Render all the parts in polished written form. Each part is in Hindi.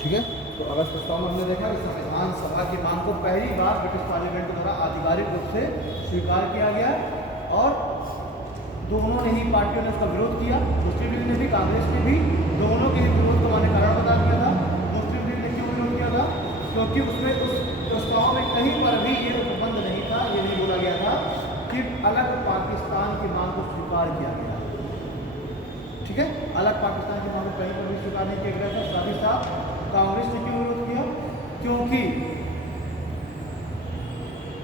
ठीक है। तो अगस्त प्रस्ताव में हमने देखा कि संविधान सभा की मांग को पहली बार ब्रिटिश पार्लियामेंट द्वारा आधिकारिक रूप से स्वीकार किया गया और दोनों ने ही पार्टियों ने उसका विरोध किया। मुस्लिम लीग ने भी, कांग्रेस ने भी, दोनों के ही विरोध का मैंने कारण बता दिया था। मुस्लिम लीग ने क्यों विरोध किया था? क्योंकि उसमें उस प्रस्ताव में कहीं पर भी ये उपबंध नहीं था, ये नहीं बोला गया था कि अलग पाकिस्तान की मांग को स्वीकार किया गया। ठीक है, अलग पाकिस्तान की मांग को कहीं पर भी स्वीकार नहीं किया गया था। साथ ही साथ कांग्रेस ने क्यों विरोध किया?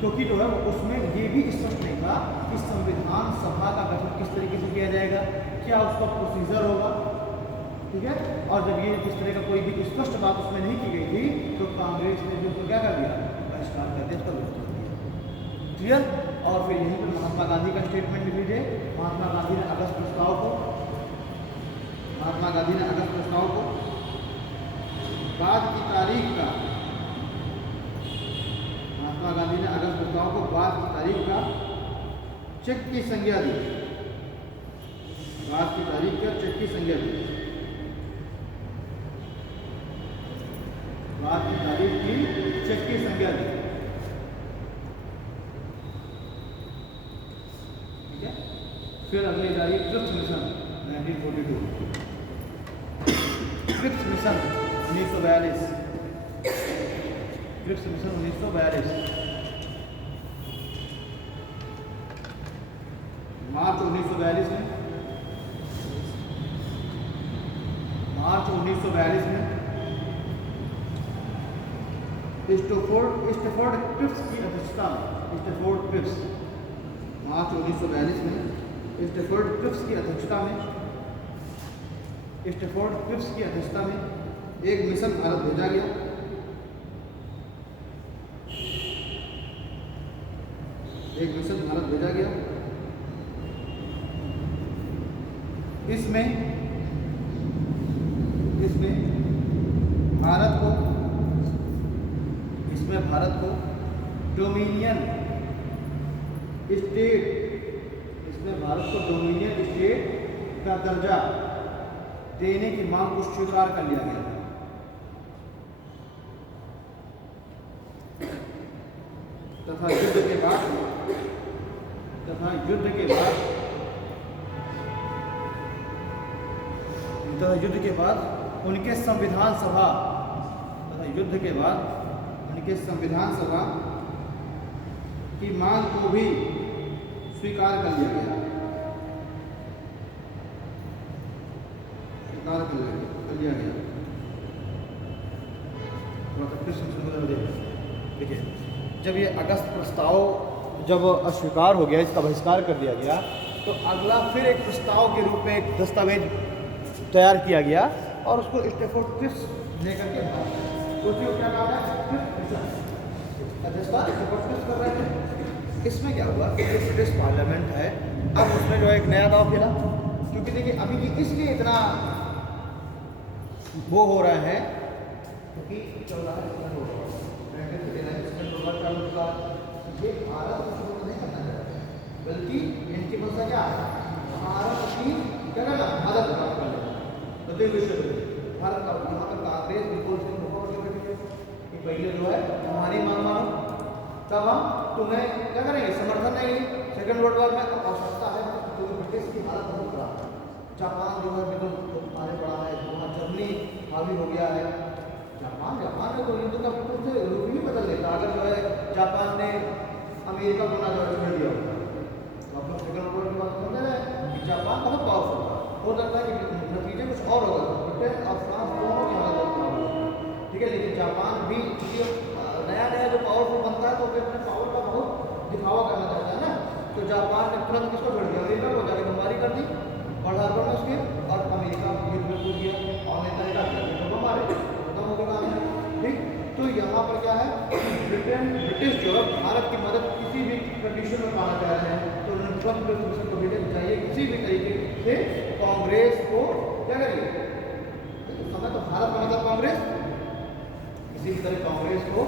क्योंकि जो है उसमें ये भी स्पष्ट नहीं था कि संविधान सभा का गठन किस तरीके से किया जाएगा, क्या उसका प्रोसीजर होगा। ठीक है, और जब ये इस तरह का कोई भी स्पष्ट बात उसमें नहीं की गई थी तो कांग्रेस ने जो क्या कर दिया, बहिष्कार कर दिया, उसका विरोध कर दिया। क्लियर। और फिर यहीं पर महात्मा गांधी का स्टेटमेंट लिख लीजिए। महात्मा गांधी ने अगस्त प्रस्ताव को बाद की तारीख का बाद की तारीख का चेक की संज्ञा दी। बाद की तारीख का चेक की संज्ञा दी। बाद की तारीख की चेक की संज्ञा दी। ठीक है। फिर अगली तारीख trips mission 1942, trips mission 1942, trips mission 1942, मार्च 1942 में, मार्च 1942 में स्टैफोर्ड क्रिप्स की अध्यक्षता में, स्टैफोर्ड क्रिप्स, मार्च 1942 में स्टैफोर्ड क्रिप्स की अध्यक्षता में, स्टैफोर्ड क्रिप्स की अध्यक्षता में एक मिशन भारत भेजा गया। एक मिशन भारत भेजा गया। इसमें भारत को डोमिनियन स्टेट का दर्जा देने की मांग को स्वीकार कर लिया गया तथा युद्ध के बाद उनके संविधान सभा की मांग को भी स्वीकार कर लिया गया। देखिए, जब ये अगस्त प्रस्ताव जब अस्वीकार हो गया, इसका बहिष्कार कर दिया गया, तो अगला फिर एक प्रस्ताव के रूप में एक दस्तावेज तैयार किया गया और उसको स्टैफोर्ड क्रिप्स लेकर के क्या कहा कर रहे थे। इसमें क्या हुआ कि जो ब्रिटिश पार्लियामेंट है, अब उसमें जो एक नया दाव खेला, क्योंकि देखिए अभी भी इसलिए इतना वो हो रहा है क्योंकि चल रहा है ये भारत नहीं करना चाहता, बल्कि इनकी मंशा क्या है, भारत अपनी क्या करना, मदद कर लेना। भारत का यहाँ पर कांग्रेस बिल्कुल कि पहले जो है हमारी मांग मानो, तब हम तुम्हें क्या करेंगे, समर्थन नहीं। सेकंड वर्ल्ड वॉर में आवश्यकता है, क्योंकि ब्रिटिश की हालत बहुत खराब है। जापान जो है बिल्कुल आगे बढ़ा है, वहाँ जर्मनी हावी हो गया है। जापान में तो युद्ध का बिल्कुल से रूप ही बदल देता अगर जो है जापान ने अमेरिका को ना जो है छोड़ दिया होता। तो आप लोग सेकंड वर्ल्ड वॉर की बात समझ रहे हैं कि जापान बहुत पावरफुल था, हो सकता है कि नतीजे कुछ और होगा, ब्रिटेन और फ्रांस दोनों की हालत बहुत खराब होगी। ठीक है, लेकिन जापान भी नया जो पावरफुल बनता है तो फिर अपने पावर का बहुत दिखावा करना चाहता है ना। तो जापान ने तुरंत किसको छोड़ दिया, अमेरिका को जाके बमबारी कर दी पर्ल हार्बर में उसके, और अमेरिका युद्ध में कूद गया और नेता क्या किया, बमबारी खत्म हो गया। ठीक, तो यहाँ पर क्या है, ब्रिटिश जो है भारत की मदद किसी भी कंडीशन में पाना चाह रहे हैं, तो उन्होंने तुरंत को भेजना चाहिए किसी भी तरीके से कांग्रेस को क्या करेंगे, समय तो भारत का मतलब कांग्रेस, किसी भी तरह कांग्रेस को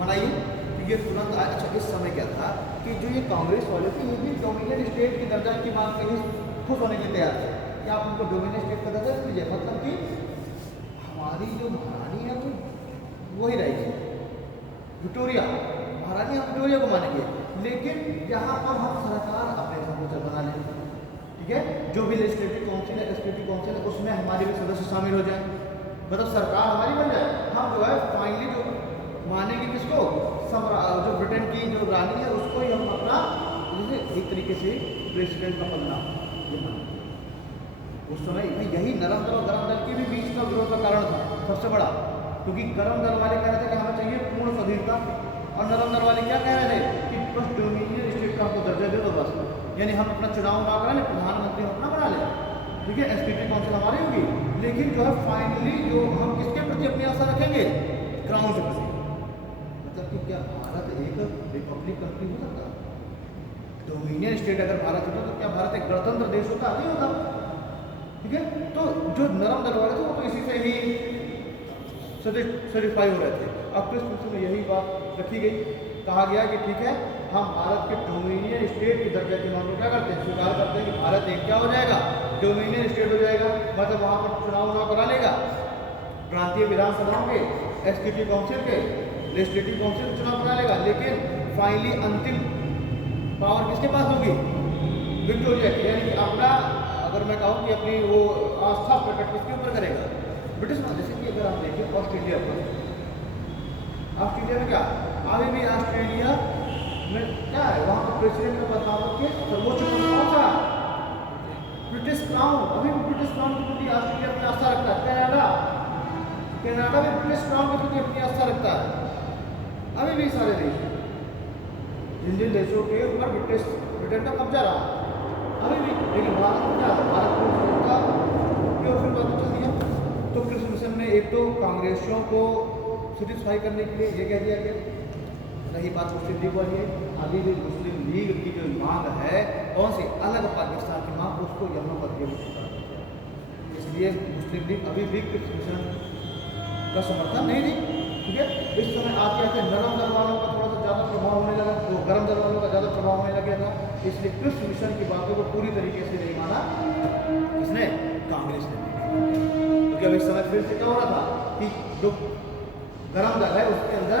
मनाइए। तो ये तुरंत अच्छा, इस समय क्या था कि जो ये कांग्रेस वाले थे, ये भी डोमिनियन स्टेट की दर्जा की मांग के खुश होने के लिए तैयार थे कि आप उनको डोमिनियन स्टेट का दर्जा दीजिए, मतलब कि हमारी जो महारानी है वो वही रहेगी, विक्टोरिया। महारानी हम विक्टोरिया को मानेंगे, लेकिन यहाँ पर हम सरकार अपने हिसाब बना लें, ठीक है। जो भी लेजिस्लेटिव काउंसिल है, एग्जीक्यूटिव काउंसिल है, उसमें हमारे भी सदस्य शामिल हो जाए, मतलब सरकार हमारी बन जाए। हम जो है फाइनली जो मानेंगे किसको, जो ब्रिटेन की जो रानी है उसको ही हम अपना एक तरीके से प्रेसिडेंट का पन्ना ये मानेंगे। उस समय यही नरम दल और गरम दल के भी बीच का विरोध का कारण था सबसे बड़ा, क्योंकि गरम दल वाले कह रहे थे कि हमें चाहिए पूर्ण स्वाधीनता, और नरम दल वाले क्या कह रहे थे कि बस डोमिनियन स्टेट का हमको दर्जा दे दो बस, यानी हम अपना चुनाव ना करा लें, प्रधानमंत्री हम अपना बना लें, ठीक है, एग्जीक्यूटिव काउंसिल हमारी होगी। लेकिन जो है फाइनली जो हम किसके प्रति अपनी आशा रखेंगे, क्राउन के प्रति। मतलब कि क्या भारत एक रिपब्लिक कंट्री हो सकता है? डोमिनियन स्टेट अगर भारत होता तो क्या भारत एक गणतंत्र देश होता? नहीं होता, ठीक है। तो जो नरम दल वाले थे वो तो इसी से ही सेटिस्फाई हो रहे थे। अब तो इस में यही बात रखी गई, कहा गया कि ठीक है, हम भारत के डोमिनियन स्टेट के दर्जे की मांग को क्या करते हैं, स्वीकार करते हैं कि भारत एक क्या हो जाएगा, डोमिनियन स्टेट हो जाएगा, मतलब वहाँ पर चुनाव करा लेगा, प्रांतीय विधानसभाओं के, एग्जीक्यूटिव काउंसिल के, लेजिस्लेटिव काउंसिल चुनाव करा लेगा, लेकिन फाइनली अंतिम पावर किसके पास होगी, विक्टोरिया की। यानी कि अपना अगर मैं कहूँ कि अपनी वो आस्था प्रकट किसके ऊपर करेगा, ब्रिटिश में। जैसे कि अगर आप देखें ऑस्ट्रेलिया पर, ऑस्ट्रेलिया में क्या अभी भी ऑस्ट्रेलिया में क्या है, वहाँ पर प्रेसिडेंट का बदलाव के सर्वोच्च पद कौन सा, ब्रिटिश क्राउन। अभी भी ब्रिटिश क्राउन के प्रति ऑस्ट्रेलिया अपनी आस्था रखता है। कनाडा भी ब्रिटिश क्राउन के प्रति अपनी आस्था रखता है। अभी भी सारे देश, जिन देशों के ऊपर ब्रिटेन का कब्जा रहा अभी भी, लेकिन भारत में क्या, भारत को क्यों फिर बात चल दिया। तो क्रिप्स मिशन में एक तो कांग्रेसियों को सेटिस्फाई करने के लिए ये कह दिया गया, रही बात मुस्लिम लीग वाली है, अभी भी मुस्लिम लीग की जो मांग है कौन सी, अलग पाकिस्तान की मांग, उसको यहाँ पर ये स्वीकार किया। इसलिए मुस्लिम लीग अभी भी क्रिप्स मिशन का समर्थन नहीं दी, ठीक है। इस समय आते आते नरम दल वालों का थोड़ा सा ज़्यादा प्रभाव होने लगा, तो गर्म दल वालों का ज़्यादा प्रभाव होने लग गया था, इसलिए क्रिप्स मिशन की बातों को पूरी तरीके से नहीं माना किसने, कांग्रेस ने। क्योंकि अब इस समय फिर से क्या हो रहा था कि जो गरम दल है उसके अंदर,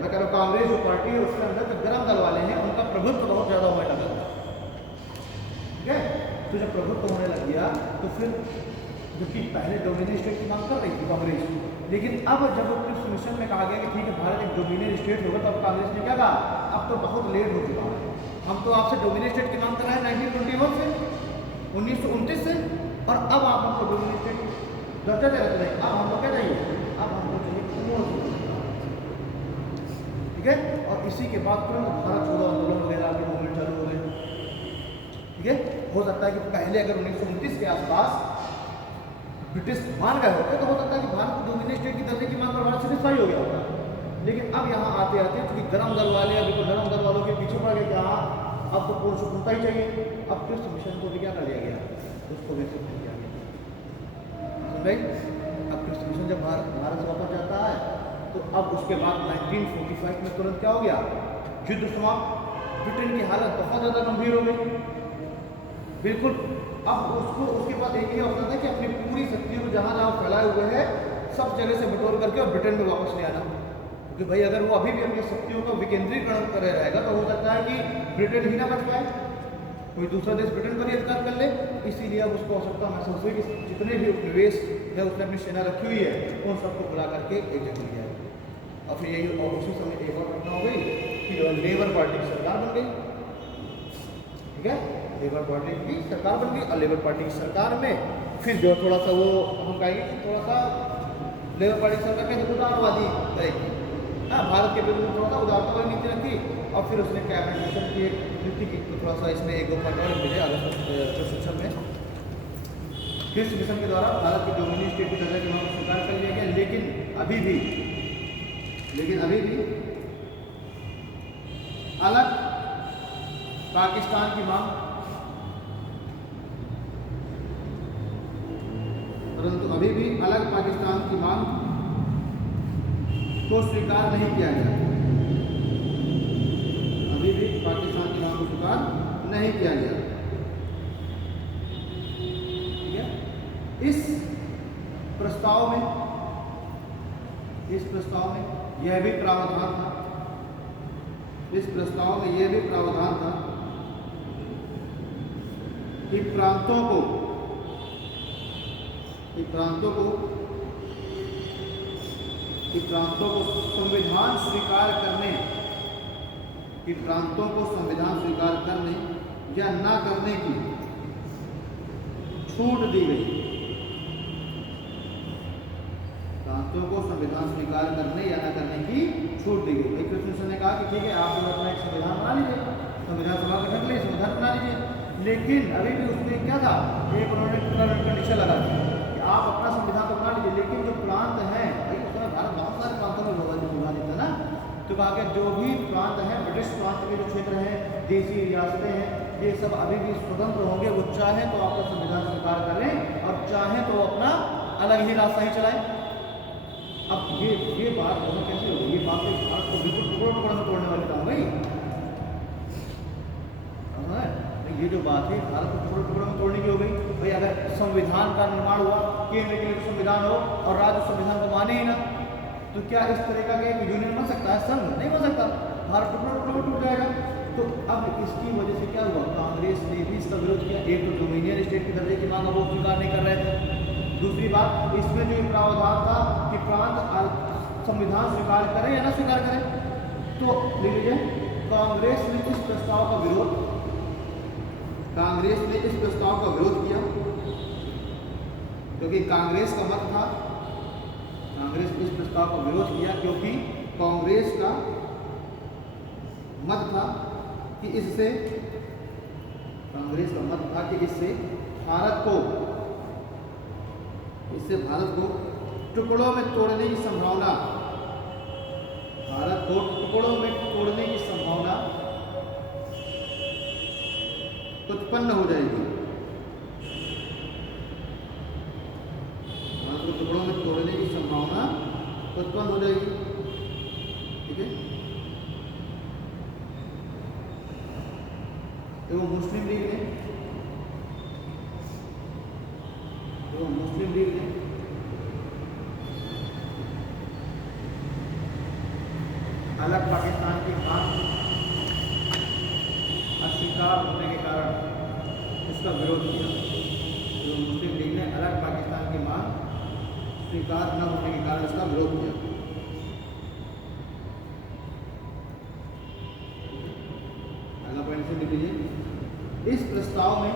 मैं कह रहा हूँ कांग्रेस जो पार्टी है उसके अंदर जो गरम दल वाले हैं उनका प्रभुत्व बहुत ज़्यादा होने लगा, ठीक है। तो जब प्रभुत्व होने लग गया तो फिर जबकि पहले डोमिनियन स्टेट की मांग कर रही थी कांग्रेस, लेकिन अब जब क्रिप्स मिशन में कहा गया कि ठीक है भारत एक डोमिनियन स्टेट होगा, तब कांग्रेस ने क्या कहा, अब तो बहुत लेट हो चुका है, हम तो आपसे डोमिनियन स्टेट की मांग कर रहे हैं 1921 से, 1929 से, और अब आप हमको डोमिनियन स्टेट दर्जा दे रहे हैं, अब हमको क्या चाहिए, अब हमको चाहिए पूर्ण, ठीक है। और इसी के बाद तुरंत भारत छोड़ो आंदोलन वगैरह के मूवमेंट चालू हो गए, ठीक है। हो सकता है कि पहले अगर 1929 के आसपास ब्रिटिश मान गए होते तो हो सकता है कि भारत को डोमिनियन स्टेट की दर्जे की मांग पर भारत सेटिस्फाई हो गया होगा, लेकिन अब यहाँ आते आते क्योंकि गरम दल वाले अभी तो नरम दल वालों के पीछे पड़ गए कि हाँ अब तो पूर्ण स्वतंत्रता ही चाहिए। अब क्रिप्स मिशन को भी क्या कर दिया गया, उसको भी एक्सेप्ट किया गया, समझ गए। अब क्रिप्स मिशन जब भारत से वापस जाता है तो अब उसके बाद 1945 में तुरंत क्या हो गया, युद्ध समाप्त, ब्रिटेन की हालत बहुत ज़्यादा गंभीर हो गई, बिल्कुल। अब उसको उसके पास एक ही अवसर था कि अपनी पूरी शक्तियों को जहाँ जहाँ फैलाए हुए हैं सब जगह से बटोर करके और ब्रिटेन में वापस ले आना, क्योंकि भाई अगर वो अभी भी अपनी शक्तियों का विकेंद्रीकरण करे रहेगा तो हो सकता है कि ब्रिटेन ही ना बच पाए, कोई दूसरा देश ब्रिटेन पर ही अधिकार कर ले। इसीलिए अब उसको आवश्यकता महसूस हुई कि जितने भी उपनिवेश है उसने अपनी सेना रखी हुई है उन सबको बुला करके एक जगह लिया है। और फिर यही और उसी समय एक और घटना हो गई कि लेबर पार्टी की सरकार बन गई, ठीक है, लेबर पार्टी की सरकार बन गई। और लेबर पार्टी की सरकार में फिर जो थोड़ा सा वो हम कहेंगे कि थोड़ा सा लेबर पार्टी की सरकार के उदारवादी रहेगी, हाँ, भारत के विरुद्ध थोड़ा सा उदारता वाली नीति रखी। और फिर उसने कैबिनेट मिशन की एक नीति की, तो थोड़ा सा इसमें एक दो पॉइंट और मिले अगस्त सेक्शन में। क्रिप्स मिशन के द्वारा भारत की डोमिनियन स्टेट की दर्जा की मांग को स्वीकार कर लिया गया, लेकिन अभी भी अलग पाकिस्तान की मांग, परंतु अभी भी अलग पाकिस्तान की मांग को स्वीकार नहीं किया गया, अभी भी पाकिस्तान की मांग को स्वीकार नहीं किया गया, ठीक है। इस प्रस्ताव में इस प्रस्ताव में यह भी प्रावधान था, इस प्रस्ताव में यह भी प्रावधान था कि प्रांतों को संविधान स्वीकार करने, कि प्रांतों को संविधान स्वीकार करने या न करने की छूट दी गई। प्रांतों को संविधान स्वीकार करने या न करने की छूट दी गई। भाई कृष्ण ने कहा कि ठीक है, आप लोग अपना एक संविधान बना लीजिए, संविधान सभा गठन के लिए संविधान बना लीजिए, लेकिन अभी भी उसमें क्या था, एक उन्होंने कंडीशन लगा दी कि आप अपना संविधान तो बना लीजिए, लेकिन जो प्रांत हैं, भाई उस समय भारत बहुत सारे प्रांतों में विभाजित था ना, तो कहा कि जो भी प्रांत हैं, ब्रिटिश प्रांत के जो क्षेत्र हैं, देसी रियासतें हैं, ये सब अभी भी स्वतंत्र होंगे। वो चाहे तो आपका संविधान स्वीकार कर लें और चाहे तो अपना अलग ही रास्ता ही चलाएं। अब ये बात दोनों कैसे होगी? ये बात तो भारत को बिल्कुल टुकड़ों में तोड़ने वाली काम भाई। ये जो बात है भारत को टुकड़ों में तोड़ने की हो गई। भाई अगर संविधान का निर्माण हुआ, केंद्र के लिए संविधान हो और राज्य संविधान को माने ही ना, तो क्या इस तरह का एक यूनियन बन सकता है? संघ नहीं बन सकता, भारत टुकड़ों में टूट जाएगा। तो अब इसकी वजह से क्या हुआ, कांग्रेस ने भी इसका विरोध किया। एक तो डोमिनियन स्टेट के दर्जे की मांग वो स्वीकार नहीं कर रहे थे। दूसरी बात, इसमें जो प्रावधान था कि प्रांत संविधान स्वीकार करें या ना स्वीकार करें, तो लिख लीजिए कांग्रेस ने इस प्रस्ताव का विरोध किया, क्योंकि कांग्रेस का मत था, कांग्रेस ने इस प्रस्ताव का विरोध किया क्योंकि कांग्रेस का मत था कि इससे भारत को टुकड़ों में तोड़ने की संभावना, उत्पन्न हो जाएगी। भारत को टुकड़ों में तोड़ने की संभावना उत्पन्न हो जाएगी। ठीक है, तो मुस्लिम लीग ने अलग पाकिस्तान की मांग अस्वीकार होने के कारण इसका विरोध किया। जो मुस्लिम लीग ने अलग पाकिस्तान की मांग स्वीकार न होने के कारण इसका विरोध किया। अगला पॉइंट से लिख लीजिए, इस प्रस्ताव में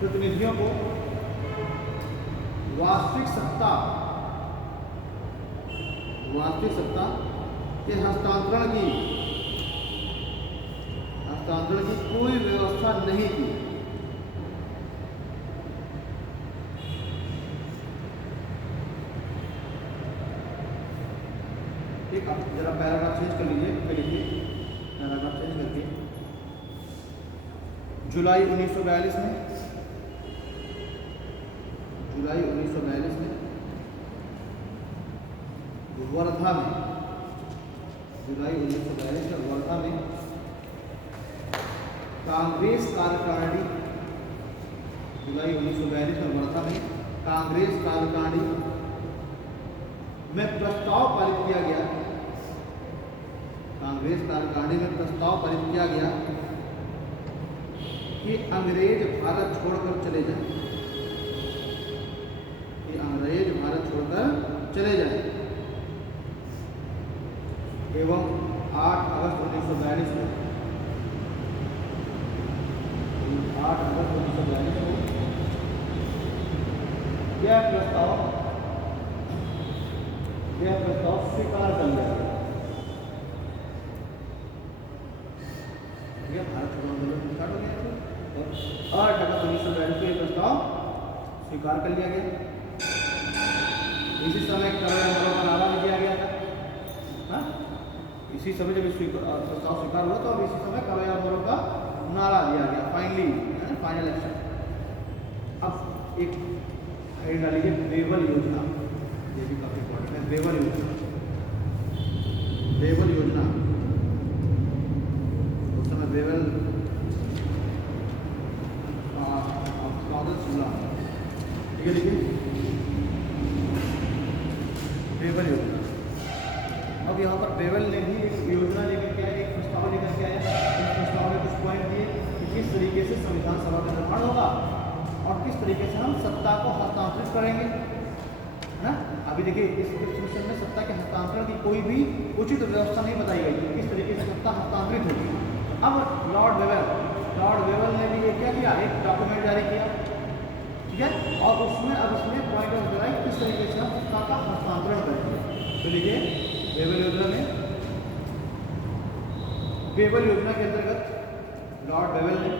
प्रतिनिधियों को वास्तविक सत्ता के हस्तांतरण की कोई व्यवस्था नहीं की। ठीक है, जरा पैराग्राफ चेंज कर लीजिए, पैराग्राफ चेंज करके जुलाई 1942 में वर्धा में, जुलाई 1942 में वर्धा में कांग्रेस कार्यकारिणी, जुलाई 1942 में वर्धा में कांग्रेस कार्यकारिणी में प्रस्ताव पारित किया गया। कांग्रेस कार्यकारिणी में प्रस्ताव पारित किया गया कि अंग्रेज भारत छोड़कर चले जाएं, एवं 8 अगस्त 1942 को यह प्रस्ताव स्वीकार कर लिया गया। भारत छोड़ो आंदोलन स्टार्ट हो गया था और 8 अगस्त 1942 को यह प्रस्ताव स्वीकार कर लिया गया। इसी समय करोड़ों का नारा भी दिया गया था। हाँ, इसी समय जब प्रस्ताव स्वीकार हुआ तो अब इसी समय करोड़ों का नारा दिया गया। Final action. अब एक हेड डालिए, बेवल योजना, ये भी काफी इंपॉर्टेंट है। बेवल योजना वेवल योजना, उस समय वेवल 2016, ठीक है, देखिए वेवल योजना। अब यहाँ पर वेवल ने भी एक योजना लेकर के आया, एक प्रस्ताव लेकर के आया। इस प्रस्ताव में कुछ पॉइंट दिए कि किस तरीके से संविधान सभा का निर्माण होगा और किस तरीके से हम सत्ता को हस्तांतरित करेंगे, है ना। अभी देखिए इस सेशन में सत्ता के हस्तांतरण की कोई भी उचित व्यवस्था नहीं बताई गई कि किस तरीके से सत्ता हस्तांतरित होगी। अब लॉर्ड वेवल ने भी ये क्या किया, एक डॉक्यूमेंट जारी किया, ठीक है, और उसमें अब इसमें पॉइंट ऑफ दिया किस तरीके से हम सत्ता का हस्तांतरण करेंगे। तो देखिए वेवल योजना में, वेवल योजना के अंतर्गत लॉर्ड वेवल ने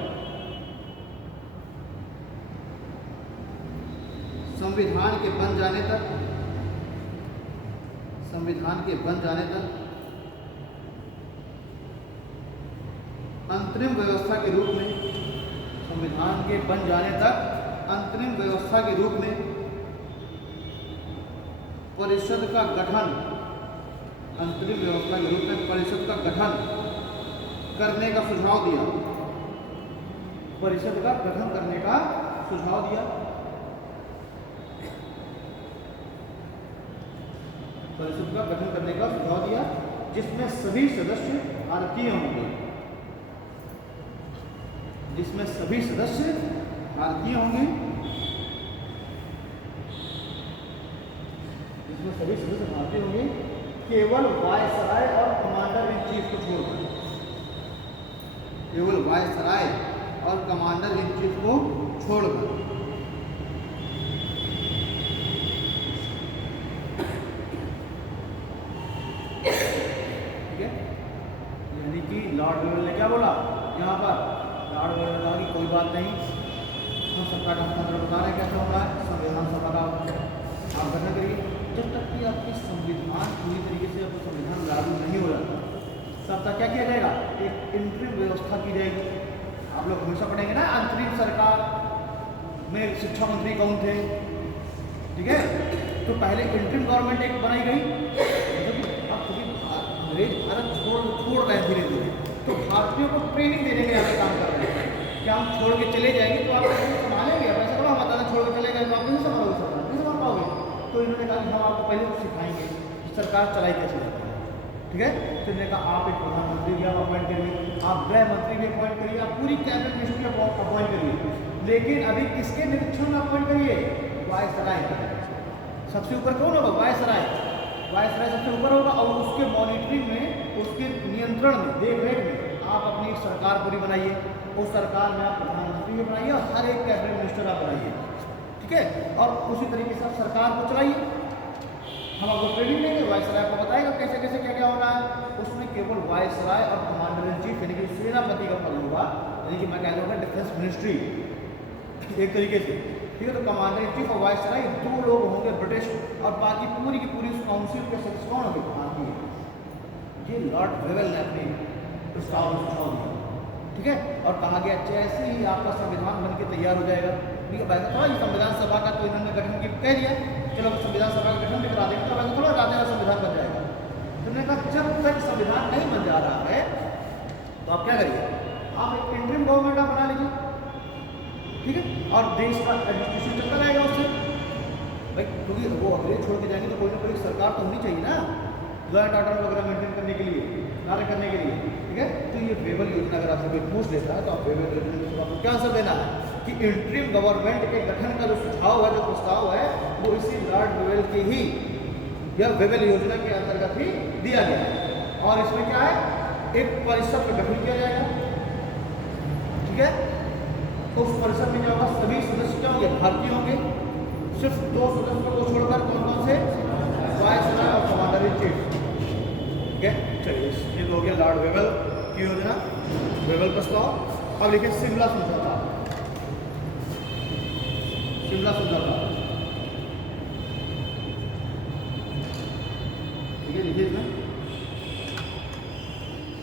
संविधान के बन जाने तक अंतरिम व्यवस्था के रूप में, संविधान के बन जाने तक अंतरिम व्यवस्था के रूप में परिषद का गठन, अंतरिम व्यवस्था के रूप में परिषद का गठन करने का सुझाव दिया, परिषद का गठन करने का सुझाव दिया। परिषद का गठन करने का सुझाव दिया जिसमें सभी सदस्य भारतीय होंगे, जिसमें सभी सदस्य भारतीय होंगे, जिसमें सभी सदस्य भारतीय होंगे, केवल वायसराय और कमांडर इन चीफ को छोड़कर, केवल वायसराय और कमांडर इन चीफ को छोड़कर। यानी कि लॉर्ड वेवल ने क्या बोला यहाँ पर, लॉर्ड वेवल ने कहा कि कोई बात नहीं, हम सत्ता का हस्तांतरण बता रहे हैं कैसे होगा, संविधान सभा का आप गठन करिए। जब तक कि आपकी संविधान पूरी तरीके से आपका संविधान लागू नहीं हो जाता, तब तक क्या किया जाएगा, एक इंटरिम व्यवस्था की जाएगी। आप लोग हमेशा पढ़ेंगे ना, अंतरिम सरकार में शिक्षा मंत्री कौन थे, ठीक है। तो पहले इंटरिम गवर्नमेंट एक बनाई गई, अंग्रेज भारत छोड़ रहे हैं धीरे धीरे, तो भारतीयों को ट्रेनिंग देने के लिए काम कर रहे हैं। क्या हम छोड़ के चले जाएंगे तो आप संभालेंगे, ऐसा थोड़ा हम बताना छोड़ के चले गए तो आप नहीं संभालोगे, सरकार नहीं संभाल पाओगे। तो इन्होंने कहा कि हम आपको पहले तो सिखाएंगे कि सरकार चलाई कैसे जाती है, ठीक है। तो इन्होंने कहा आप एक प्रधानमंत्री भी आप अपॉइंट करिए, आप गृह मंत्री भी अपॉइंट करिए, आप पूरी कैबिनेट मिनिस्ट्री अपॉइंट करिए, लेकिन अभी किसके निरीक्षण में अपॉइंट करिए, वायसराय। सबसे ऊपर कौन होगा, वायसराय। वायसराय सबसे ऊपर होगा और उसके मॉनिटरिंग में, उसके नियंत्रण में, देख रेख में आप अपनी सरकार पूरी बनाइए। उस सरकार में आप प्रधानमंत्री भी बनाइए और हर एक कैबिनेट मिनिस्टर आप बनाइए, ठीक है। और उसी तरीके से आप सरकार को चलाइए। हम आपको ट्रेनिंग देंगे, वायसराय आपको बताएगा कैसे कैसे क्या क्या होना है। उसमें केवल वायसराय और कमांडर इन चीफ यानी कि सेनापति का पद होगा, यानी कि मैं कह दूँगा डिफेंस मिनिस्ट्री एक तरीके से, ठीक है। तो कमांडर इन चीफ और वायसराय दो लोग होंगे ब्रिटिश, और बाकी पूरी की पूरी उस काउंसिल के सदस्य कौन होंगे, भारतीय। ये लॉर्ड वेवल ने अपने प्रस्ताव में सुझाव दिया, ठीक है। और कहा गया जैसे ही आपका संविधान बन के तैयार हो जाएगा, थोड़ा संविधान सभा का तो इन्होंने गठन की कह दिया, चलो संविधान सभा का गठन भी करा देंगे, तो वैसे थोड़ा राज्य संविधान बन जाएगा। तो उन्होंने कहा जब तक संविधान नहीं बन जा रहा है तो आप क्या करिए, आप एक इंटरिम गवर्नमेंट आप बना लीजिए, ठीक है। और देश का एडमिनिस्ट्रेशन चलता रहेगा उससे भाई, क्योंकि वो अंग्रेज छोड़ के जाएंगे तो कोई ना कोई सरकार तो होनी चाहिए ना, लॉ एंड ऑर्डर वगैरह मेंटेन करने के लिए, कार्य करने के लिए, ठीक है। तो ये वेवल योजना अगर आपसे कोई पूछ लेता है तो आप वेवल योजना के आपको क्या आंसर देना है कि इंटरिम गवर्नमेंट के गठन का जो सुझाव है, जो प्रस्ताव है, वो इसी लॉर्ड वेवल की ही या वेवल योजना के अंतर्गत ही दिया गया है। और इसमें क्या है, एक परिषद का गठन किया जाएगा, ठीक है। तो उस परिषद में क्या होगा, सभी सदस्य क्या होंगे, भारतीय होंगे, सिर्फ दो सदस्यों को छोड़कर, कौन कौन से, वायसराय और कमांडर इन चीफ, ठीक है। चलिए ये हो गया लॉर्ड वेवल की योजना, वेवल प्रस्ताव। अब लिखिए शिमला समझौता, शिमला समझौता, ठीक है। लिखिए इसमें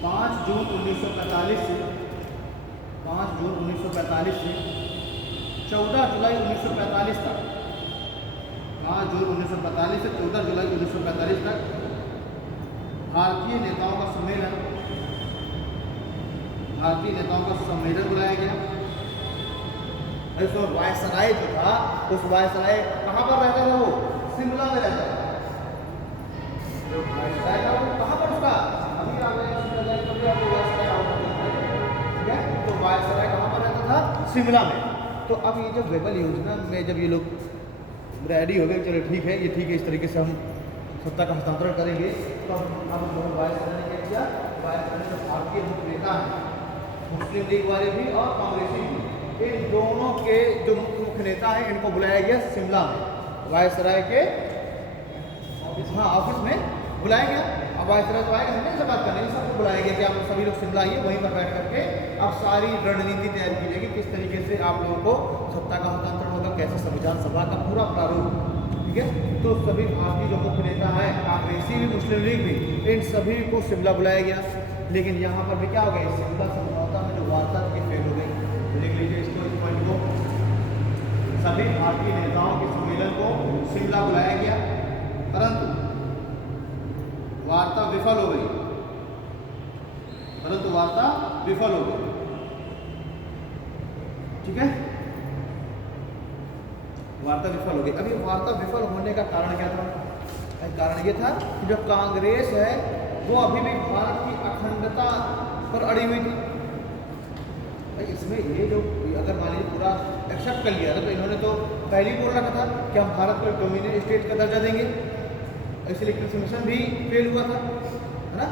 5 जून 1945 से 5 जून 1945 से 14 जुलाई 1945 तक, 5 जून 1945 से 14 जुलाई 1945 तक भारतीय नेताओं का सम्मेलन बुलाया गया। इसमें वायसराय जो था, उस वायसराय कहाँ पर रहता था? वो शिमला में रहता था। जो वायसराय था वो कहाँ पर उसका अभी आ गया, ठीक है। तो वायसराय कहाँ पर रहता था? शिमला में। तो अब ये जब वेबल योजना में जब ये लोग रेडी हो गए, चलो ठीक है, ये ठीक है, इस तरीके से हम सत्ता का हस्तांतरण करेंगे, तो अब वायसराय ने क्या किया? वायसराय ने भारतीय मुख्य नेता हैं, मुस्लिम लीग वाले भी और कांग्रेसी भी, इन दोनों के जो मुख्य नेता हैं इनको बुलाया गया शिमला में, वायसराय के ऑफिस में बुलाया गया। अब वायसराय तो आएगा नहीं, से बात करने सबको बुलाया गया कि आप सभी लोग शिमला आइए, वहीं पर बैठ करके अब सारी रणनीति तैयार की जाएगी, किस तरीके से आप लोगों को सत्ता का हस्तांतरण होगा, कैसे संविधान सभा का पूरा प्रारूप, ठीक है। तो सभी भारतीय जो मुख्य नेता हैं, कांग्रेसी भी मुस्लिम लीग भी, इन सभी को शिमला बुलाया गया। लेकिन यहाँ पर भी क्या हो गया? शिमला समझौता में जो वार्ता की फेल हो गई। देख लीजिए इसको, इस पॉइंट को, सभी भारतीय नेताओं के सम्मेलन को शिमला बुलाया गया, परंतु वार्ता विफल हो गई, ठीक है, वार्ता विफल हो गई। अभी वार्ता विफल होने का कारण क्या था? कारण ये था कि जो कांग्रेस है वो अभी भी भारत की अखंडता पर अड़ी हुई थी। इसमें ये जो अगर मान लीजिए पूरा एक्सेप्ट कर लिया था, तो इन्होंने तो पहले ही बोल रखा था कि हम भारत को डोमिनेट स्टेट का दर्जा देंगे, इसलिए मिशन भी फेल हुआ था, है ना।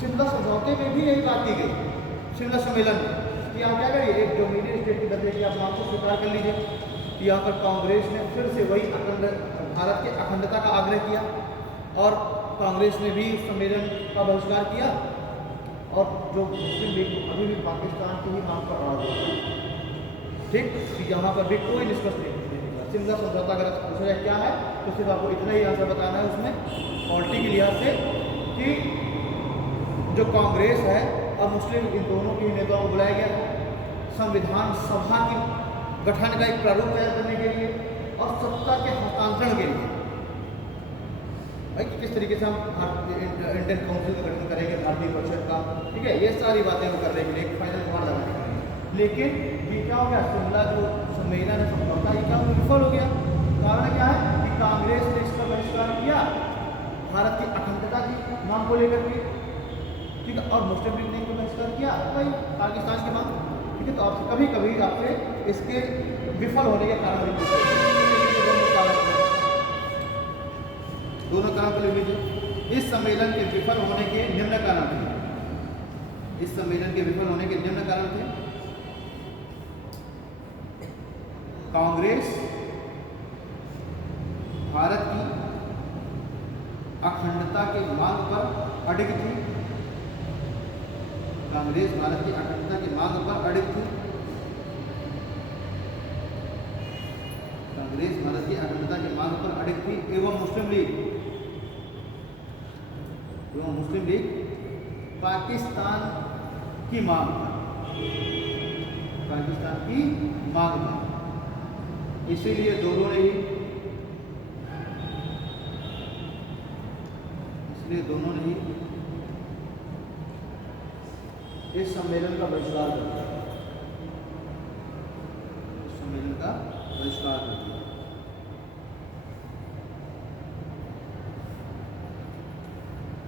शिमला समझौते में भी यही बात की गई, शिमला सम्मेलन में, कि आप क्या करिए, एक डोमिनेट स्टेट के दर्जे की आप नाम को स्वीकार कर लीजिए। यहाँ पर कांग्रेस ने फिर से वही भारत के अखंडता का आग्रह किया, और कांग्रेस ने भी उस सम्मेलन का बहिष्कार किया, और जो मुस्लिम लीग अभी भी पाकिस्तान की ही मांग कर रहा है, ठीक, कि यहाँ पर भी कोई निष्कर्ष नहीं निकला। शिमला समझौता अगर पूछा जाए क्या है, तो सिर्फ आपको इतना ही आंसर बताना है उसमें पॉलिटी के लिहाज से, कि जो कांग्रेस है और मुस्लिम, इन दोनों के नेताओं को बुलाया गया संविधान सभा की गठन का एक प्रारूप तैयार करने के लिए और सत्ता के हस्तांतरण के लिए, भाई कि किस तरीके से हम इंडियन काउंसिल का गठन करेंगे, भारतीय परिषद का, ठीक है, ये सारी बातें वो करने के लिए फाइनल जुगाड़ लगाने के लिए। लेकिन ये क्या हो गया? शिमला जो सम्मेलन है समझौता, ये क्या विफल हो गया। कारण क्या है कि कांग्रेस ने इसका बहिष्कार किया भारत की अखंडता की मांग को लेकर के, ठीक है, और मुस्लिम लीग ने बहिष्कार किया भाई पाकिस्तान की मांग, ठीक है। तो आपसे कभी कभी आपसे इसके विफल होने के कारण भी दोनों कारण को ले लीजिए। इस सम्मेलन के विफल होने के निम्न कारण थे, इस सम्मेलन के विफल होने के निम्न कारण थे: कांग्रेस भारत की अखंडता की मांग पर अडिग थी, कांग्रेस भारत की अखंडता की मांग पर अडिग थी, कांग्रेस भारत की अखंडता की मांग पर अडिग थी, एवं मुस्लिम लीग पाकिस्तान की मांग पर, इसीलिए दोनों ने ही इस सम्मेलन का बहिष्कार कर दिया,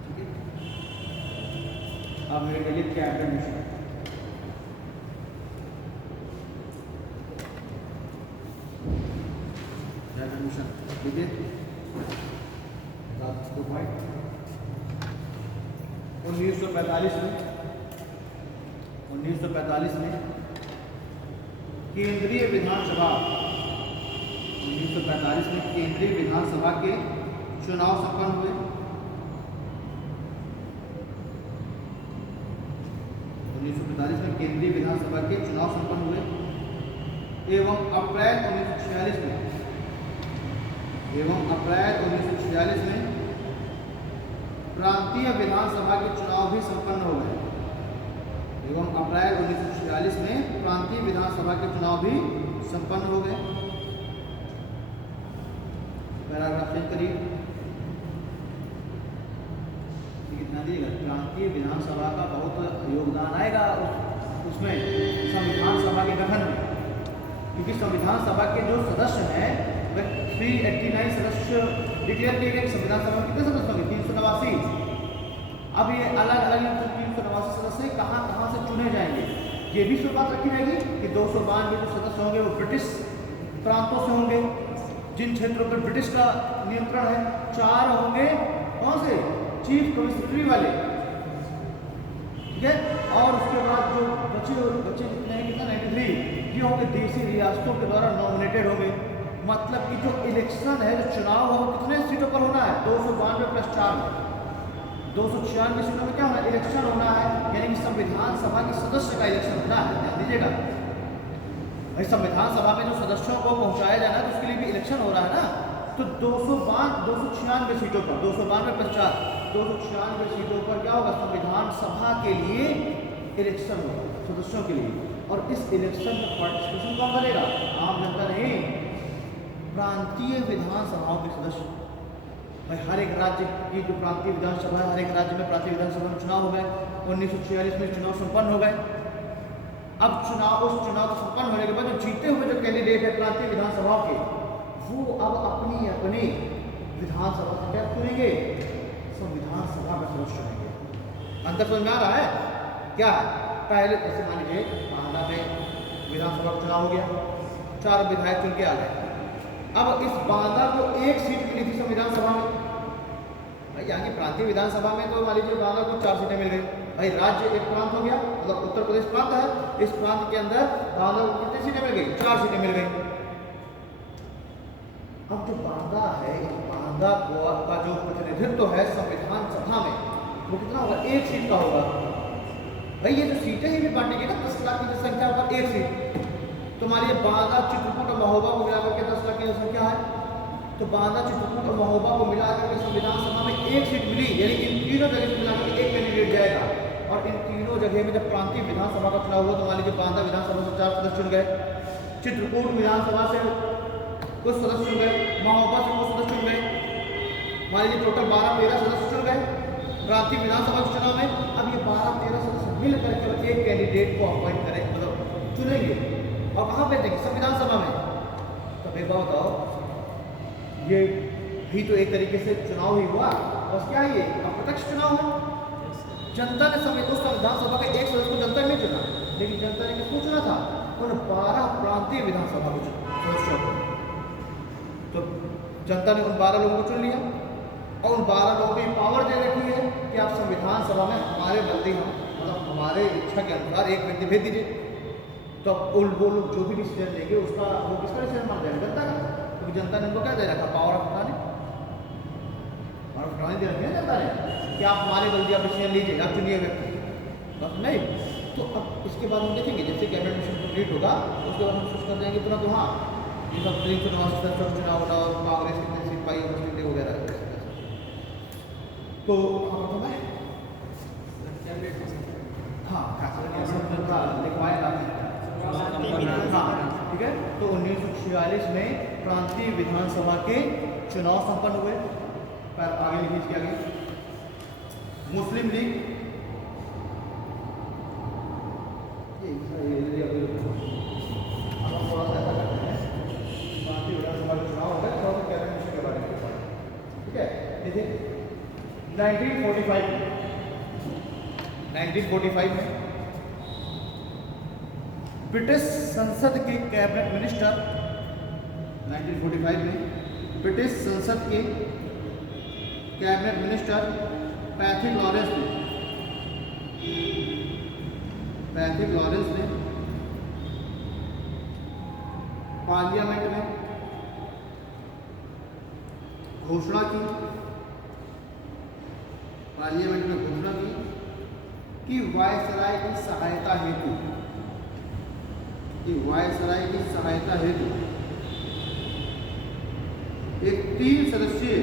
ठीक है। अब मेरे दलित कैबिनेट मिशन, ठीक है, 1945 में केंद्रीय विधानसभा, 1945 में केंद्रीय विधानसभा के चुनाव संपन्न हुए। 1945 में केंद्रीय विधानसभा के चुनाव संपन्न हुए एवं अप्रैल 1946 में प्रांतीय विधानसभा के चुनाव भी संपन्न हो गए। अप्रैल 1946 में प्रांतीय विधानसभा के चुनाव भी संपन्न हो गए। पैराग्राफ चेक करिए, ध्यान दीजिएगा, प्रांतीय विधानसभा का बहुत योगदान आएगा उसमें संविधान सभा के गठन में, क्योंकि संविधान सभा के जो सदस्य हैं वह 389 सदस्य डिक्लेयर किए गए। संविधान सभा में कितने सदस्य होंगे? 389। अब ये अलग अलग 389 सदस्य कहाँ कहाँ से चुने जाएंगे, ये भी सो बात रखी जाएगी कि 292 जो सदस्य होंगे वो ब्रिटिश प्रांतों से होंगे, जिन क्षेत्रों पर ब्रिटिश का नियंत्रण है। 4 होंगे कौन से? चीफ कमिश्नरी वाले, ठीक है। और उसके बाद जो बचे कितने हैं, कितना 93, ये होंगे देशी रियासतों के द्वारा नॉमिनेटेड होंगे। मतलब कि जो इलेक्शन है, जो चुनाव है, वो कितने सीटों पर होना है? 292 + 4 296 सीटों में क्या होना है? इलेक्शन होना है, यानी कि संविधान सभा के सदस्य का इलेक्शन होना है। ध्यान दीजिएगा भाई, संविधान सभा में जो सदस्यों को पहुंचाया जाना है तो उसके लिए भी इलेक्शन हो रहा है ना। तो 296 सीटों पर 292 + 4 296 सीटों पर क्या होगा? संविधान सभा के लिए इलेक्शन होगा सदस्यों के लिए। और इस इलेक्शन में पार्टिसिपेशन कौन करेगा? आम जनता नहीं, प्रांतीय विधानसभाओं के सदस्य। भाई हर एक राज्य की जो प्रांतीय विधानसभा है, हर एक राज्य में प्रांतीय विधानसभा में चुनाव हो गए। 1946 में चुनाव संपन्न हो गए। अब उस चुनाव संपन्न होने के बाद जो जीते हुए जो कैंडिडेट है प्रांतीय विधानसभा के, वो अब अपनी अपनी विधानसभा से क्या चुनेंगे? संविधान सभा का सदस्य चुनेंगे। अंतर समझ में आ रहा है क्या? पहले जैसे मान लीजिए बांदा में विधानसभा का चुनाव हो गया, 4 विधायक चुन के आ गए। अब इस बांदा को 1 सीट मिली थी संविधान सभा में। भाई यहाँ की प्रांतीय विधानसभा में तो मान लीजिए बांदा को 4 सीटें मिल गई। भाई राज्य एक प्रांत हो गया, मतलब उत्तर प्रदेश प्रांत है, इस प्रांत के अंदर बांदा को कितनी सीटें मिल गई? 4 सीटें मिल गई। अब जो बांदा है, इस बांदा का जो प्रतिनिधित्व है संविधान सभा में, वो कितना होगा? 1 सीट का होगा। भाई ये जो सीटें ही भी बांटेंगे ना, 10 लाख की जनसंख्या पर 1 सीट, तो मान लीजिए बांदा, चित्रकूट और महोबा को मिलाकर के 10 लाख की जनसंख्या है, तो बांदा, चित्रकूट और महोबा को मिलाकर के संविधान सभा में 1 सीट मिली, यानी इन तीनों जगह से मिलाकर 1 कैंडिडेट जाएगा। और इन तीनों जगह में जब प्रांतीय विधानसभा का चुनाव हुआ तो मान लीजिए बांदा विधानसभा से 4 सदस्य चुन गए, चित्रकूट विधानसभा से कुछ सदस्य चुन गए, महोबा से कुछ सदस्य चुन गए, मान लीजिए टोटल 12-13 सदस्य चुन गए प्रांतीय विधानसभा के चुनाव में। अब ये 12-13 सदस्य मिल करके एक कैंडिडेट को अपॉइंट करें, मतलब चुनेंगे, और कहाँ पे देंगे? संविधान सभा में। तो एक बात बताओ, ये भी तो एक तरीके से चुनाव ही हुआ, बस क्या है ये? अप्रत्यक्ष चुनाव है। जनता ने संविधान सभा के एक सदस्य को जनता ने नहीं चुना, लेकिन जनता ने किसको चुना था? उन 12 प्रांतीय विधानसभा को सदस्यों को। तो जनता ने उन 12 लोगों को चुन लिया और उन 12 लोगों को पावर दे रखी है कि आप संविधान सभा में हमारे बंदी, मतलब हमारे इच्छा के अनुसार एक व्यक्ति भेज दीजिए। तो वो लोग जो भी डिसीजन लेंगे उसका वो किसका डिसीजन मान जाएगा? जनता का। क्योंकि जनता ने उनको क्या दे रखा? पावर ऑफ अटॉर्नी दे रखी है जनता ने कि आप हमारे बल्कि आप डिसीजन लीजिए, आप चुनिए व्यक्ति, बस नहीं। तो अब इसके बाद हम देखेंगे जैसे कैबिनेट मिशन कंप्लीट होगा उसके बाद हम कोशिश कर देंगे तुरंत वहाँ ये सब 389 चुनाव होना और कांग्रेस कितने सीट पाई मुस्लिम वगैरह। तो हाँ लिखवाएगा, ठीक है। तो 1946 में प्रांतीय विधानसभा के चुनाव संपन्न हुए। पर आगे लिखिए इसके आगे, मुस्लिम लीग थोड़ा सा ऐसा करते हैं, प्रांतीय विधानसभा का चुनाव हो गया, थोड़ा सा कैबिनेट मिशन के बारे में, ठीक है। देखिए 1945 में ब्रिटिश संसद के कैबिनेट मिनिस्टर, 1945 में ब्रिटिश संसद के कैबिनेट मिनिस्टर पैट्रिक लॉरेंस ने पार्लियामेंट में घोषणा की कि वायसराय की सहायता हेतु एक 3 सदस्यीय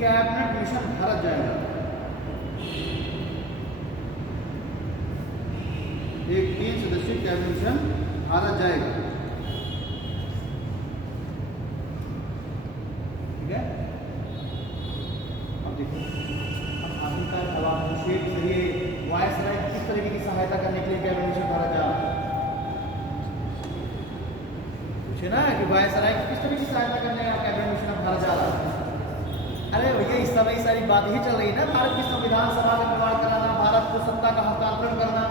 कैबिनेट मिशन भारत जाएगा। एक 3 सदस्यीय कैबिनेट मिशन भारत जाएगा, ठीक है। ये वायसराय किस तरीके की सहायता करने के लिए कैबिनेट मिशन भरा जा रहा है? पूछे ना कि वायसराय किस तरीके की सहायता करने का कैबिनेट मिशन भरा जा रहा है? अरे भैया इस समय सारी बात ही चल रही है ना, भारत की संविधान सभा का निर्माण कराना, भारत को सत्ता का हस्तांतरण करना।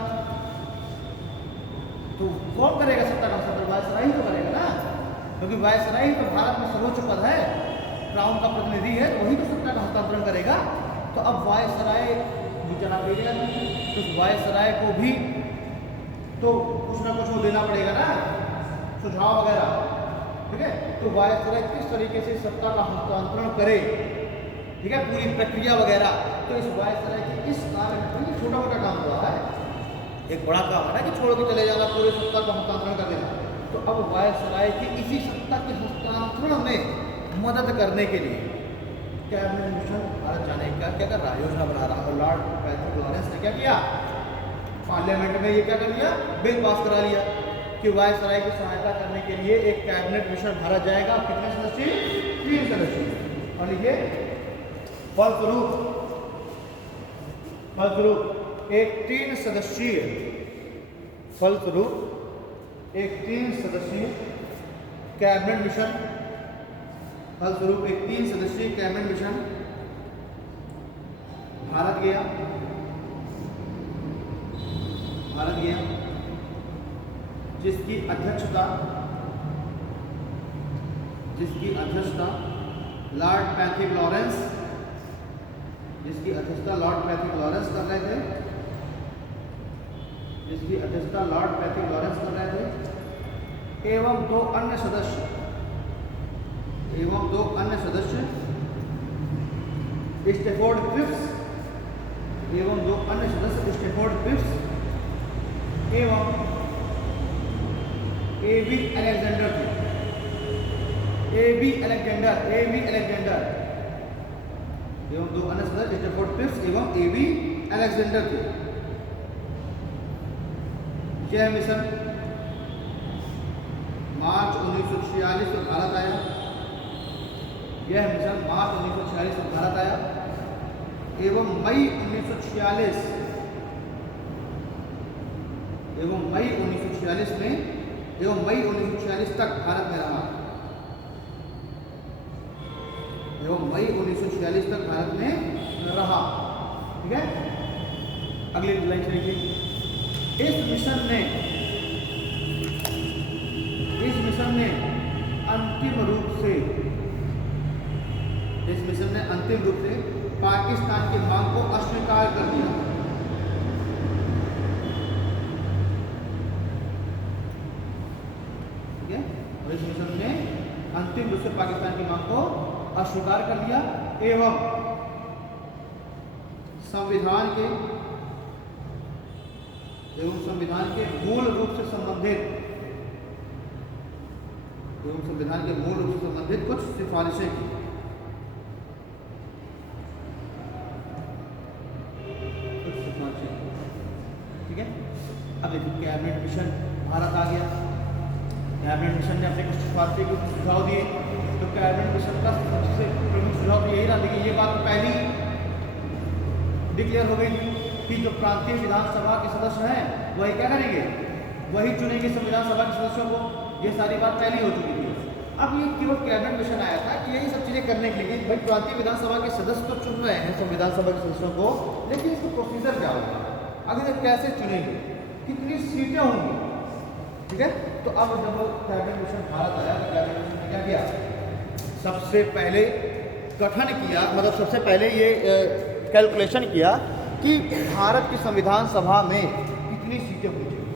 तो कौन करेगा सत्ता का हस्तांतरण? वायसराय ही तो करेगा ना, क्योंकि वायसराय ही तो भारत में सर्वोच्च पद है, क्राउन का प्रतिनिधि है, तो वही तो सत्ता का हस्तांतरण करेगा। तो अब वायसराय चला गया, तो वायसराय को भी तो कुछ ना कुछ वो देना पड़ेगा ना, सुझाव वगैरह, ठीक है। तो वायसराय किस तरीके से सत्ता का हस्तांतरण करे, ठीक है, पूरी प्रक्रिया वगैरह। तो इस वायसराय के इस कार्य में छोटा मोटा काम हुआ है, एक बड़ा काम है ना कि छोड़ के चले जाना, पूरे सत्ता का हस्तांतरण कर देना। तो अब वायसराय की इसी सत्ता के हस्तांतरण में मदद करने के लिए कैबिनेट मिशन भारत जाने का क्या कर रहा है, योजना बना रहा है। और लॉर्ड पैट्रिक लॉरेंस ने क्या किया, पार्लियामेंट में ये क्या कर लिया, बिल पास करा लिया कि वायसराय की सहायता करने के लिए एक कैबिनेट मिशन भारत जाएगा। कितने सदस्य? 3 सदस्य। और ये फलस्वरूप एक 3 सदस्यीय कैबिनेट मिशन, फलस्वरूप एक 3 सदस्यीय कैबिनेट मिशन भारत गया, जिसकी अध्यक्षता लॉर्ड पैट्रिक लॉरेंस कर रहे थे, एवं दो अन्य सदस्य स्टेफोर्ड क्रिप्स एवं एबी अलेक्जेंडर थे। एबी अलेक्जेंडर एवं दो अन्य सदस्य स्टेफोर्ड क्रिप्स एवं एबी अलेक्जेंडर थे। यह मिशन मार्च 1946 में भारत आया। एवं मई 1946 तक भारत में रहा। ठीक है, अगली लाइन चलिए। इस मिशन ने अंतिम रूप से पाकिस्तान की मांग को अस्वीकार कर दिया। ठीक है, और इस मिशन ने अंतिम रूप से पाकिस्तान की मांग को अस्वीकार कर दिया एवं संविधान के मूल रूप से संबंधित कुछ सिफारिशें की। ठीक है, अब देखिए कैबिनेट मिशन भारत आ गया। कैबिनेट मिशन ने अपने कुछ सिफारिशें, कुछ सुझाव दिए। तो कैबिनेट मिशन का सबसे प्रमुख सुझाव तो यही रहा। देखिए ये बात पहली डिक्लेयर हो गई थी कि जो प्रांतीय विधानसभा के सदस्य हैं वही क्या करेंगे, वही चुनेंगे संविधान सभा के सदस्यों को। ये सारी बात पहली हो चुकी थी। अब ये केवल कैबिनेट मिशन आया था कि यही सब चीज़ें करने के लिए भाई प्रांतीय विधानसभा के सदस्य तो चुन रहे हैं संविधान सभा के सदस्यों को, लेकिन इसका प्रोसीजर क्या होगा, आगे तक कैसे चुनेंगे, कितनी सीटें होंगी। ठीक है, तो अब जब कैबिनेट मिशन भारत आया तो कैबिनेट मिशन ने क्या किया, सबसे पहले गठन किया, मतलब सबसे पहले ये कैलकुलेशन किया कि भारत की संविधान सभा में कितनी सीटें होनी चाहिए।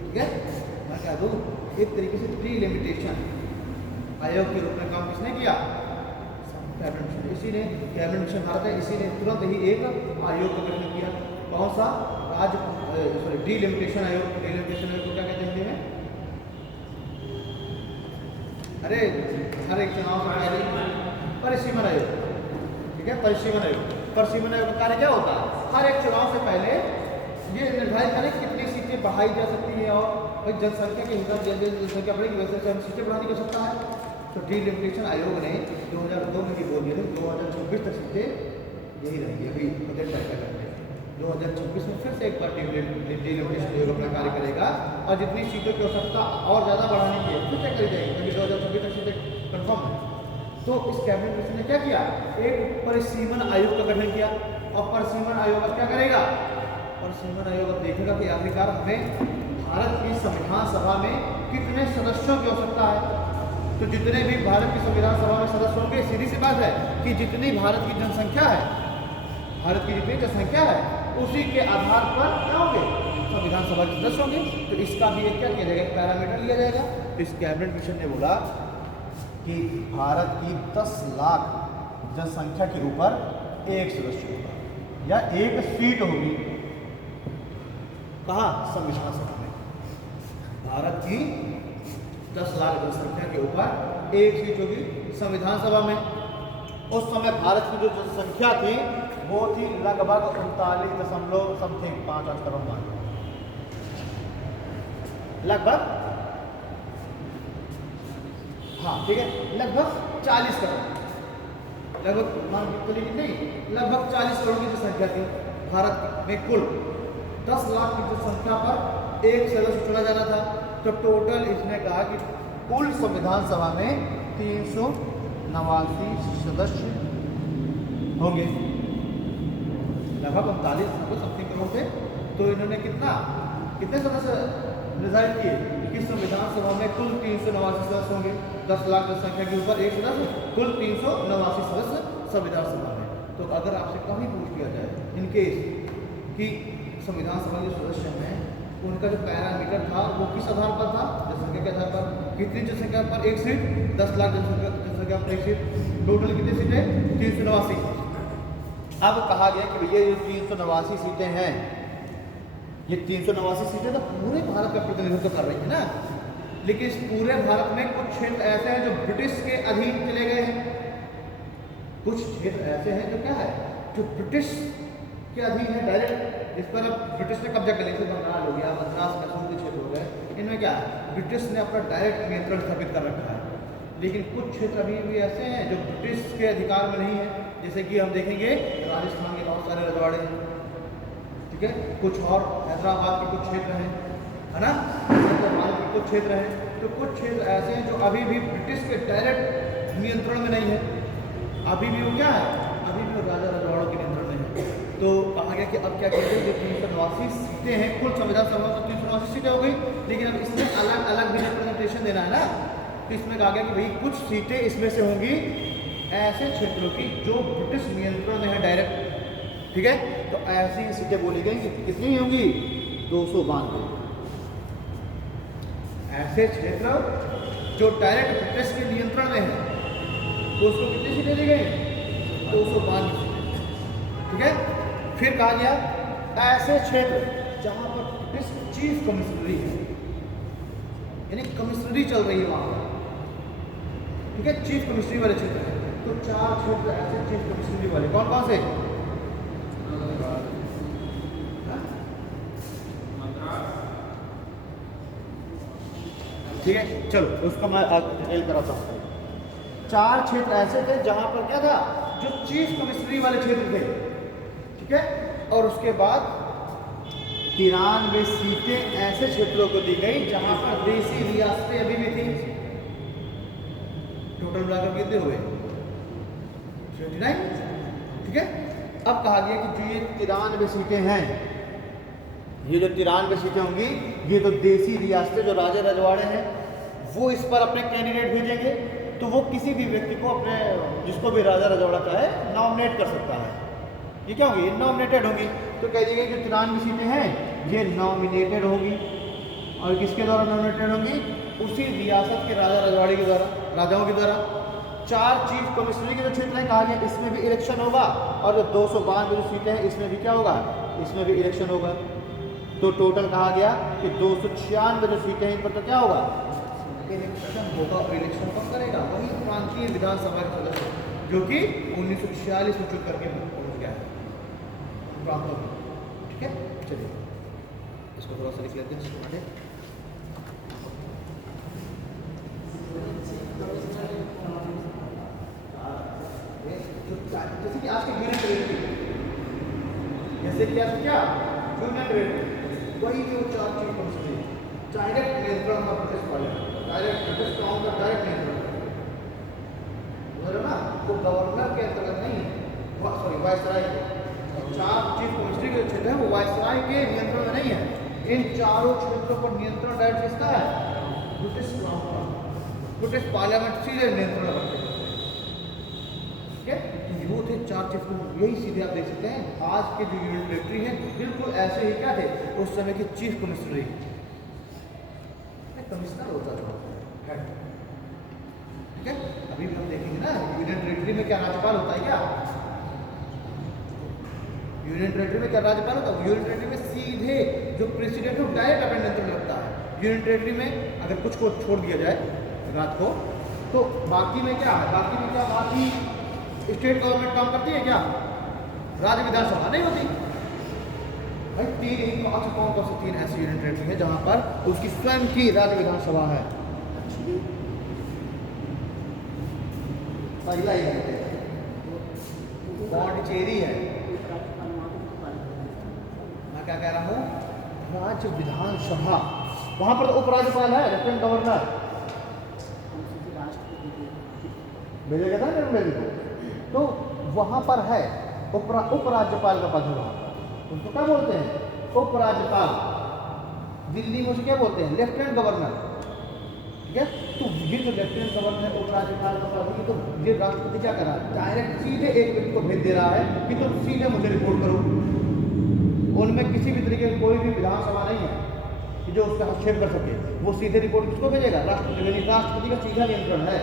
ठीक है, मैं क्या दूँ, एक तरीके से प्री लिमिटेशन आयोग के रूप में काम किसने किया, कैबिनेट मिशन। इसी ने कैबिनेट मिशन भारत है, इसी ने तुरंत ही एक आयोग का गठन किया। कौन सा, डिलिमिटेशन आयोग। डिलिमिटेशन आयोग को क्या कहते हैं? अरे हर एक चुनाव से पहले परिसीमन आयोग। ठीक है, परिसीमन आयोग का कार्य क्या होता है, हर एक चुनाव से पहले ये निर्धारित करें कितनी सीटें बढ़ाई जा सकती है, और भाई जनसंख्या के हिसाब से जनसंख्या बढ़ेगी वैसे हम सीटें बढ़ाने की आवश्यकता है। तो डिलिमिटेशन आयोग ने 2002 में भी बोल दिया था 2026 तक सीटें यही रहेगी। अभी बजट तय करने 2026 में फिर से एक बार डिलिमिटेशन आयोग अपना कार्य करेगा और जितनी सीटों की आवश्यकता और ज़्यादा बढ़ाने की है फिर तय करी जाएगी, क्योंकि 2026 तक सीटें कन्फर्म है। तो इस कैबिनेट मिशन ने क्या किया, एक परिसीमन आयोग का गठन किया। और परिसीमन आयोग क्या करेगा, परिसीमन आयोग देखेगा कि आखिरकार हमें भारत की संविधान सभा में कितने सदस्यों की आवश्यकता है। तो जितने भी भारत की संविधान सभा में सदस्य होंगे, सीधी सी बात है कि जितनी भारत की जनसंख्या है, भारत की जितनी जनसंख्या है, उसी के आधार पर क्या होंगे, संविधान सभा के सदस्य होंगे। तो इसका भी एक क्या किया जाएगा, एक पैरामीटर लिया जाएगा। तो इस कैबिनेट मिशन ने बोला कि भारत की 10 लाख जनसंख्या के ऊपर एक सदस्य होगा या एक सीट होगी। कहाँ, संविधान सभा में। भारत की 10 लाख जनसंख्या के ऊपर एक सीट होगी संविधान सभा में। उस समय भारत की जो जनसंख्या थी वो थी लगभग 39.5 करोड़ मान लो, लगभग, हाँ ठीक है, लगभग 40 करोड़, लगभग मान तो लेकिन नहीं, लगभग 40 करोड़ की जनसंख्या थी भारत में कुल। 10 लाख की जनसंख्या पर एक सदस्य चुना जाना था। तो टोटल इसने कहा कि कुल संविधान सभा में 389 सदस्य होंगे, लगभग 39 समथिंग करोड़ थे। तो इन्होंने कितने सदस्य निर्धारित किए कि संविधान सभा में कुल 389 सदस्य होंगे। 10 लाख जनसंख्या के ऊपर एक सदस्य, कुल 389 सदस्य संविधान सभा में। तो अगर आपसे कभी पूछ लिया जाए इनकेस कि संविधान सभा के सदस्य हैं, उनका जो पैरामीटर था वो किस आधार पर था, जनसंख्या के आधार पर, कितनी जनसंख्या पर एक सीट, 10 लाख जनसंख्या पर एक सीट, टोटल कितनी सीटें, 389। अब कहा गया कि भैया ये 389 सीटें हैं, ये 389 सीटें तो पूरे भारत का प्रतिनिधित्व कर रही है ना। लेकिन इस पूरे भारत में कुछ क्षेत्र ऐसे हैं जो ब्रिटिश के अधीन चले गए हैं, कुछ क्षेत्र ऐसे हैं जो क्या है, जो ब्रिटिश के अधीन है डायरेक्ट, जिस पर अब ब्रिटिश ने कब्जा कर लिया। जैसे बंगाल हो गया, मद्रास, मैसूर के क्षेत्र हो गए, इनमें क्या है, ब्रिटिश ने अपना डायरेक्ट नियंत्रण स्थापित कर रखा है। लेकिन कुछ क्षेत्र अभी भी ऐसे हैं जो ब्रिटिश के अधिकार में नहीं है। जैसे कि हम देखेंगे राजस्थान के बहुत सारे रजवाड़े हैं, ठीक है, कुछ और हैदराबाद के कुछ क्षेत्र हैं, है ना, हैदराबाद के कुछ क्षेत्र हैं। तो कुछ क्षेत्र ऐसे हैं जो अभी भी ब्रिटिश के डायरेक्ट नियंत्रण में नहीं है, अभी भी वो क्या है, अभी भी वो राजा रजवाड़ों के नियंत्रण में है। तो कहा गया कि अब क्या कहते हैं, जो 389 सीटें हैं कुल संविधान सभा में, 389 सीटें हो गई, लेकिन अब इसमें अलग अलग भी रिप्रेजेंटेशन देना है ना। तो इसमें कहा गया कि भाई कुछ सीटें इसमें से होंगी ऐसे क्षेत्रों की जो ब्रिटिश नियंत्रण में है डायरेक्ट, ठीक है। तो ऐसी सीटें बोली गई कि कितनी होंगी, 292 ऐसे क्षेत्र जो डायरेक्ट ब्रिटिश के नियंत्रण में है, तो उसको कितनी सीटें दी गई, 292 सीटें, ठीक है। फिर कहा गया ऐसे क्षेत्र जहां पर ब्रिटिश चीफ कमिश्नरी है, यानी कमिश्नरी चल रही है वहां पर, ठीक है, चीफ कमिश्नरी वाले क्षेत्र है। तो 4 क्षेत्र ऐसे चीफ कमिश्नरी वाले, कौन कौन से, ठीक है, चलो उसको मैं डिटेल कराता हूँ। 4 क्षेत्र ऐसे थे जहां पर क्या था, जो चीफ कमिश्नरी वाले क्षेत्र थे, ठीक है। और उसके बाद 93 सीटें ऐसे क्षेत्रों को दी गई जहां पर देसी रियासतें अभी भी थी। टोटल मिलाकर कितने हुए, 29, ठीक है। अब कहा गया कि जो ये 93 सीटें हैं, ये जो 93 सीटें होंगी, ये तो देसी रियासतें जो राजा रजवाड़े हैं वो इस पर अपने कैंडिडेट भेजेंगे। तो वो किसी भी व्यक्ति को अपने, जिसको भी राजा रजवाड़ा चाहे, नॉमिनेट कर सकता है। ये क्या होगी, नॉमिनेटेड होगी। तो कह दी गई जो 93 सीटें हैं ये नॉमिनेटेड होगी, और किसके द्वारा नॉमिनेटेड होंगी, उसी रियासत के राजा रजवाड़े के द्वारा, राजाओं के द्वारा। 4 चीफ कमिश्नरी के जो क्षेत्र हैं, कहा गया इसमें भी इलेक्शन होगा, और जो 292 जो सीटें हैं इसमें भी क्या होगा, इसमें भी इलेक्शन होगा। तो टोटल कहा गया कि 296 जो सीटें हैं इन पर तो क्या होगा, इलेक्शन होगा। और इलेक्शन कब करेगा, वही प्रांतीय विधानसभा के सदस्य जो कि 1946 में चुन करके पहुंच गया है प्रांतों में, ठीक है। चलिए इसको थोड़ा सा लिख लेते हैं, जैसे कि आज की यूनिट जैसे क्या यूनियन टेरिटरी, वही जो 4 चीफ मिनिस्ट्री, डायरेक्ट नियंत्रण का British parliament, direct British crown का डायरेक्ट नियंत्रण, समझ ना, वो गवर्नर के अंतर्गत नहीं है, सॉरी वायसराय के, 4 चीफ मिनिस्ट्री के क्षेत्र है वो वायसराय के नियंत्रण में नहीं है। इन चारों क्षेत्रों पर नियंत्रण डायरेक्ट किसका है? ब्रिटिश क्राउन का, ब्रिटिश पार्लियामेंट सीधे नियंत्रण रखते हैं। ठीक है, वो थे 4 चीफ, यही सीधे आप देख सकते हैं। आज के जो यूनियन टेरिटरी है बिल्कुल ऐसे ही क्या थे उस समय के चीफ कमिश्नरी, कमिश्नर होता था हेड। ठीक है, अभी भी हम देखेंगे ना यूनियन टेरिटरी में क्या राज्यपाल होता है, क्या यूनियन टेरिटरी में क्या राज्यपाल होता है? यूनियन टेरिटरी में सीधे जो प्रेसिडेंट है डायरेक्ट अपने नियंत्रण में रखता है। यूनियन टेरिटरी में अगर कुछ को छोड़ दिया जाए रात को, तो बाकी में क्या है, बाकी स्टेट गवर्नमेंट काम करती है क्या? राज्य विधानसभा नहीं होती भाई। 3 ही अच्छा, कौन कौन से 3 ऐसे यूनियन टेरिटरी है जहां पर उसकी स्वयं की राज्य विधानसभा है? पहला ही है पौंडीचेरी है। मैं क्या कह रहा हूँ, राज्य विधानसभा, वहां पर तो उपराज्यपाल है, लेफ्टिनेंट गवर्नर भेजेगा था निर्मल को, तो वहां पर है उपराज्यपाल का पद है वहां पर, उसको क्या बोलते हैं? उपराज्यपाल। दिल्ली में उसे क्या बोलते हैं? Lieutenant governor. ठीक है, तो ये जो लेफ्टिनेंट गवर्नर उपराज्यपाल का पद है, तो ये राष्ट्रपति क्या कर रहा है? डायरेक्ट सीधे एक व्यक्ति को भेज दे रहा है कि तुम सीधे मुझे रिपोर्ट करो। उनमें किसी भी तरीके की कोई भी विधानसभा नहीं है कि जो उसका हस्तक्षेप कर सके। वो सीधे रिपोर्ट किसको भेजेगा? राष्ट्रपति। राष्ट्रपति का सीधा नियंत्रण है।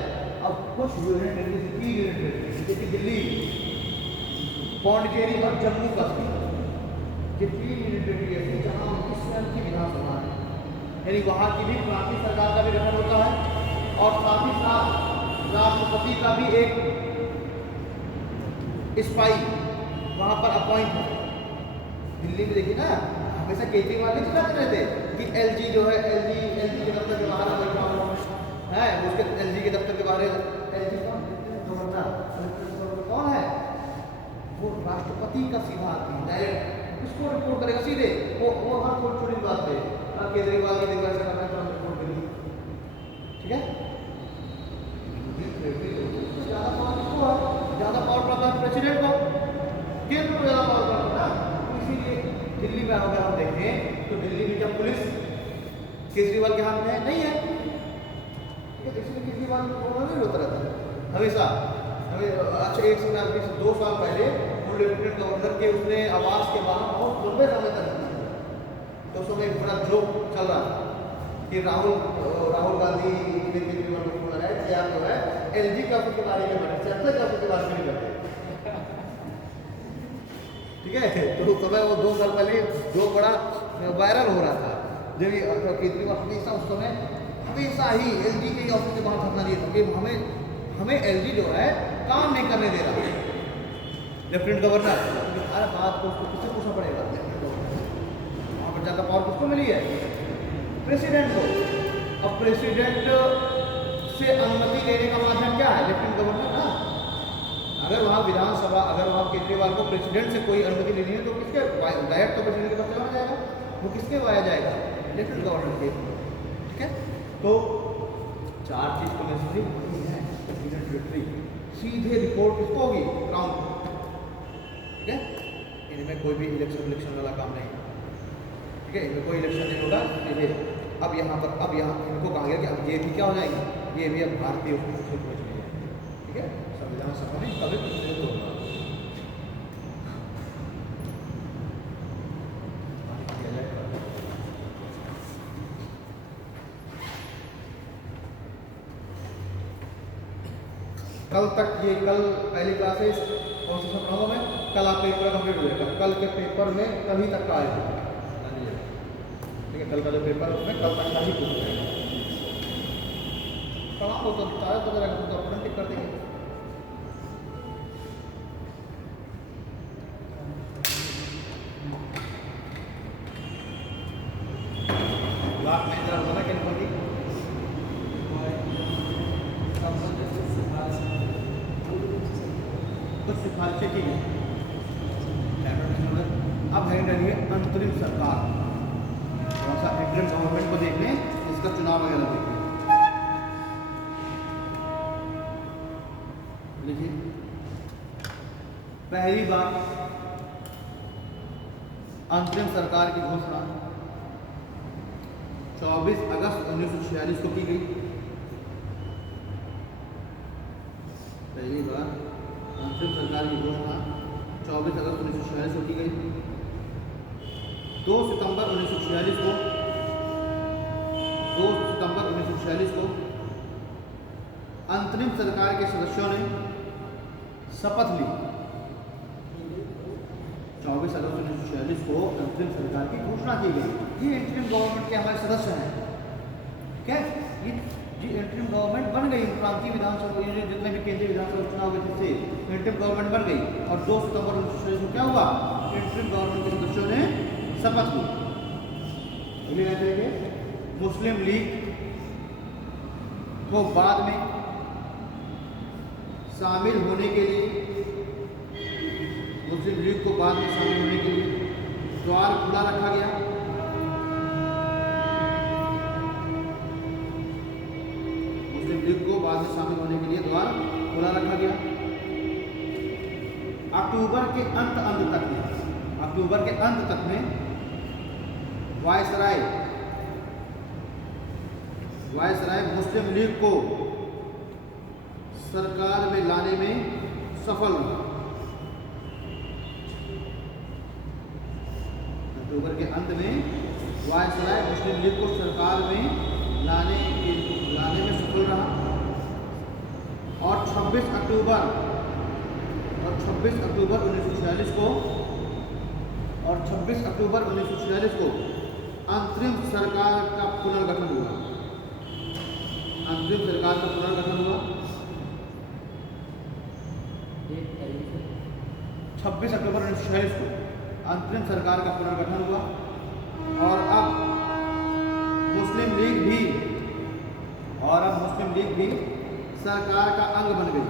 अब कुछ यूनियन टेरिटरी, जैसे दिल्ली, पौंडीचेरी और जम्मू कश्मीर, ये 3 यूनियन टेरिटरी है जहाँ उनकी स्वयं की विधानसभा है, यानी वहाँ की भी प्रांतीय सरकार का भी गठन होता है और साथ ही साथ राष्ट्रपति का भी एक स्पाई वहाँ पर अपॉइंट है। दिल्ली में देखिए ना, हमेशा केजरीवाल नहीं चिल्लाते रहते कि एलजी जो है, एलजी के दफ्तर के बाहर बैठा हुआ है, उसके एलजी के दफ्तर के बाहर एलजी कौन है? वो राष्ट्रपति का सीधा आदमी, डायरेक्ट उसको रिपोर्ट करेगा सीधे। वो हर छोटी छोटी बात पे केजरीवाल की दिग्गज से करना तुरंत रिपोर्ट करेगी। ठीक है, ज़्यादा पावर किसको है? ज़्यादा पावर प्राप्त है प्रेसिडेंट को, केंद्र को ज़्यादा पावर प्राप्त है। इसीलिए दिल्ली में अगर हम देखें तो दिल्ली में क्या पुलिस केजरीवाल के हाथ में है? नहीं है। इसलिए केजरीवाल नहीं होता रहता है हमेशा। अच्छा, 1 साल 2 साल पहले वो लेफ्टिनेंट गवर्नर के उसने आवास के बाहर बहुत लंबे समय तक, तो उस समय बड़ा जोक चल रहा था कि राहुल गांधी केजरीवाल को बोला है कि आप जो है एलजी का के बारे में बने, सैमसंग का के बारे में नहीं करते। ठीक है, तो उस समय वो 2 साल पहले जो बड़ा वायरल हो रहा था, जब केजरीवाल हमेशा उस समय हमेशा ही एलजी के ऑफिस के बाहर धरना दिया था कि हमें एलजी जो है काम नहीं करने दे रहा लेफ्टिनेंट गवर्नर। हर बात को उसको किससे पूछना पड़ेगा? वहाँ पर ज़्यादा पावर किसको मिली है? प्रेसिडेंट को। अब प्रेसिडेंट से अनुमति लेने का माध्यम क्या है? लेफ्टिनेंट गवर्नर ना। अगर वहाँ विधानसभा, अगर वहाँ केजरीवाल को प्रेसिडेंट से कोई अनुमति लेनी है तो किसके डायरेक्ट तो प्रेसिडेंट के पास चला जाएगा, वो किसके वाया जाएगा? लेफ्टिनेंट गवर्नर के। ठीक है, तो 4 चीज को नेसेसरी है यूनियन टेरिटरी, सीधे रिपोर्ट किसको होगी? क्राउन। ठीक है, इनमें कोई भी इलेक्शन वाला काम नहीं। ठीक है, इनमें कोई इलेक्शन नहीं होगा सीधे। अब यहाँ इनको कहा गया कि अब ये भी क्या हो जाएंगे? ये भी अब भारतीय उसमें पहुँच गई है। ठीक है, संविधान सभा में कभी प्रेसिडेंट होगा। कल तक ये कल पहली क्लासेस कौन सी सब पढ़ाऊंगा मैं? कल आपका पेपर कंप्लीट हो जाएगा। कल के पेपर में कभी तक का आएगा। ठीक है, कल का जो पेपर है उसमें कल तक का ही पूछ जाएगा। पढ़ा हो तो चाहे तो जरा तो अपना टिक कर देंगे। लास्ट में जरा होना क्या पड़ी? कुछ सिफारिशें की हैं। अब हेडिंग है अंतरिम सरकार। थोड़ा सा इंटरिम गवर्नमेंट को देख लें, इसका चुनाव वगैरह देख लें। देखिए पहली बात अंतरिम सरकार की घोषणा 24 अगस्त 1946 को की गई। पहली बार अंतरिम सरकार की घोषणा 24 अगस्त 1946 को की गई। 2 सितंबर 1946 को 2 सितंबर 1946 को अंतरिम सरकार के सदस्यों ने शपथ ली। 24 अगस्त 1946 को अंतरिम सरकार की घोषणा की गई। ये इंटरिम गवर्नमेंट के हमारे सदस्य हैं। क्या ये इंटरिम गवर्नमेंट बन गई प्रांतीय विधानसभा, ये जितने भी केंद्रीय विधानसभा चुनाव हुए थे इंटरिम गवर्नमेंट बन गई। और 2 सितंबर 1946 को क्या हुआ, इंटरिम गवर्नमेंट के सदस्यों ने शपथ ली। अगली बात है मुस्लिम लीग को बाद में शामिल होने के लिए, मुस्लिम लीग को बाद में शामिल होने के लिए द्वार खुला रखा गया। मुस्लिम लीग को बाद में शामिल होने के लिए द्वार खुला रखा गया। अक्टूबर के अंत तक में वायसराय मुस्लिम लीग को सरकार में लाने में सफल हुआ। अक्टूबर के अंत में वायसराय मुस्लिम लीग को सरकार में लाने में सफल रहा। और 26 अक्टूबर 1946 को अंतरिम सरकार का पुनर्गठन हुआ। 26 अक्टूबर 1946 को अंतरिम सरकार का पुनर्गठन हुआ। और अब मुस्लिम लीग भी सरकार का अंग बन गई।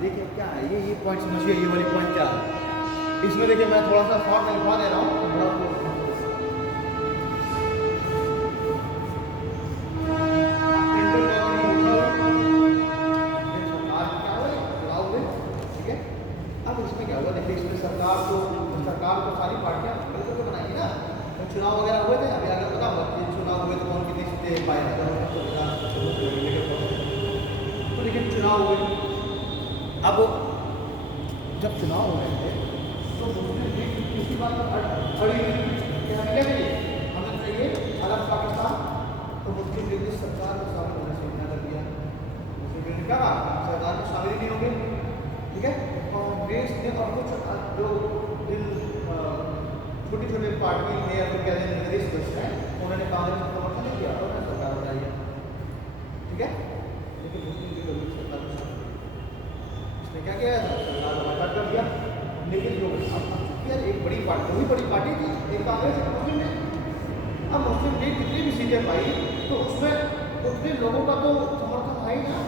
देखिए क्या है ये पॉइंट समझिए, ये वाली पॉइंट क्या है इसमें। देखिए मैं थोड़ा सा शॉर्ट में लिखवा दे रहा हूँ। सरकार को सारी पार्टियां मिलकर के बनाई ना, चुनाव वगैरह हुए थे। अभी अगर पता होगा कि चुनाव हुए तो कौन कितनी सीटें पाए, तो लेकिन चुनाव हुए। अब जब चुनाव हो रहे थे तो मुस्लिम लीग किसी बात पर अड़ी हुई कि हमें क्या चाहिए, हमें चाहिए अलग पाकिस्तान। तो मुस्लिम लीग ने सरकार को शामिल होने से इनकार कर दिया। मुस्लिम लीग ने क्या कहा, सरकार में शामिल ही नहीं होंगे। ठीक है, कांग्रेस ने और कुछ जो छोटी पार्टी में या फिर कहते हैं निर्देश सदस्य हैं, उन्होंने कांग्रेस को समर्थन नहीं किया और उन्होंने सरकार बनाई है। ठीक है, लेकिन मुस्लिम लीग कभी सरकार में शामिल नहीं, इसने क्या किया, सरकार को बाइकआउट कर दिया। लेकिन लोग यार एक बड़ी पार्टी, वही बड़ी पार्टी थी, एक कांग्रेस एक मुस्लिम लीग। अब मुस्लिम लीग कितनी भी सीटें पाई तो उसमें उतने लोगों का तो समर्थन था ही ना।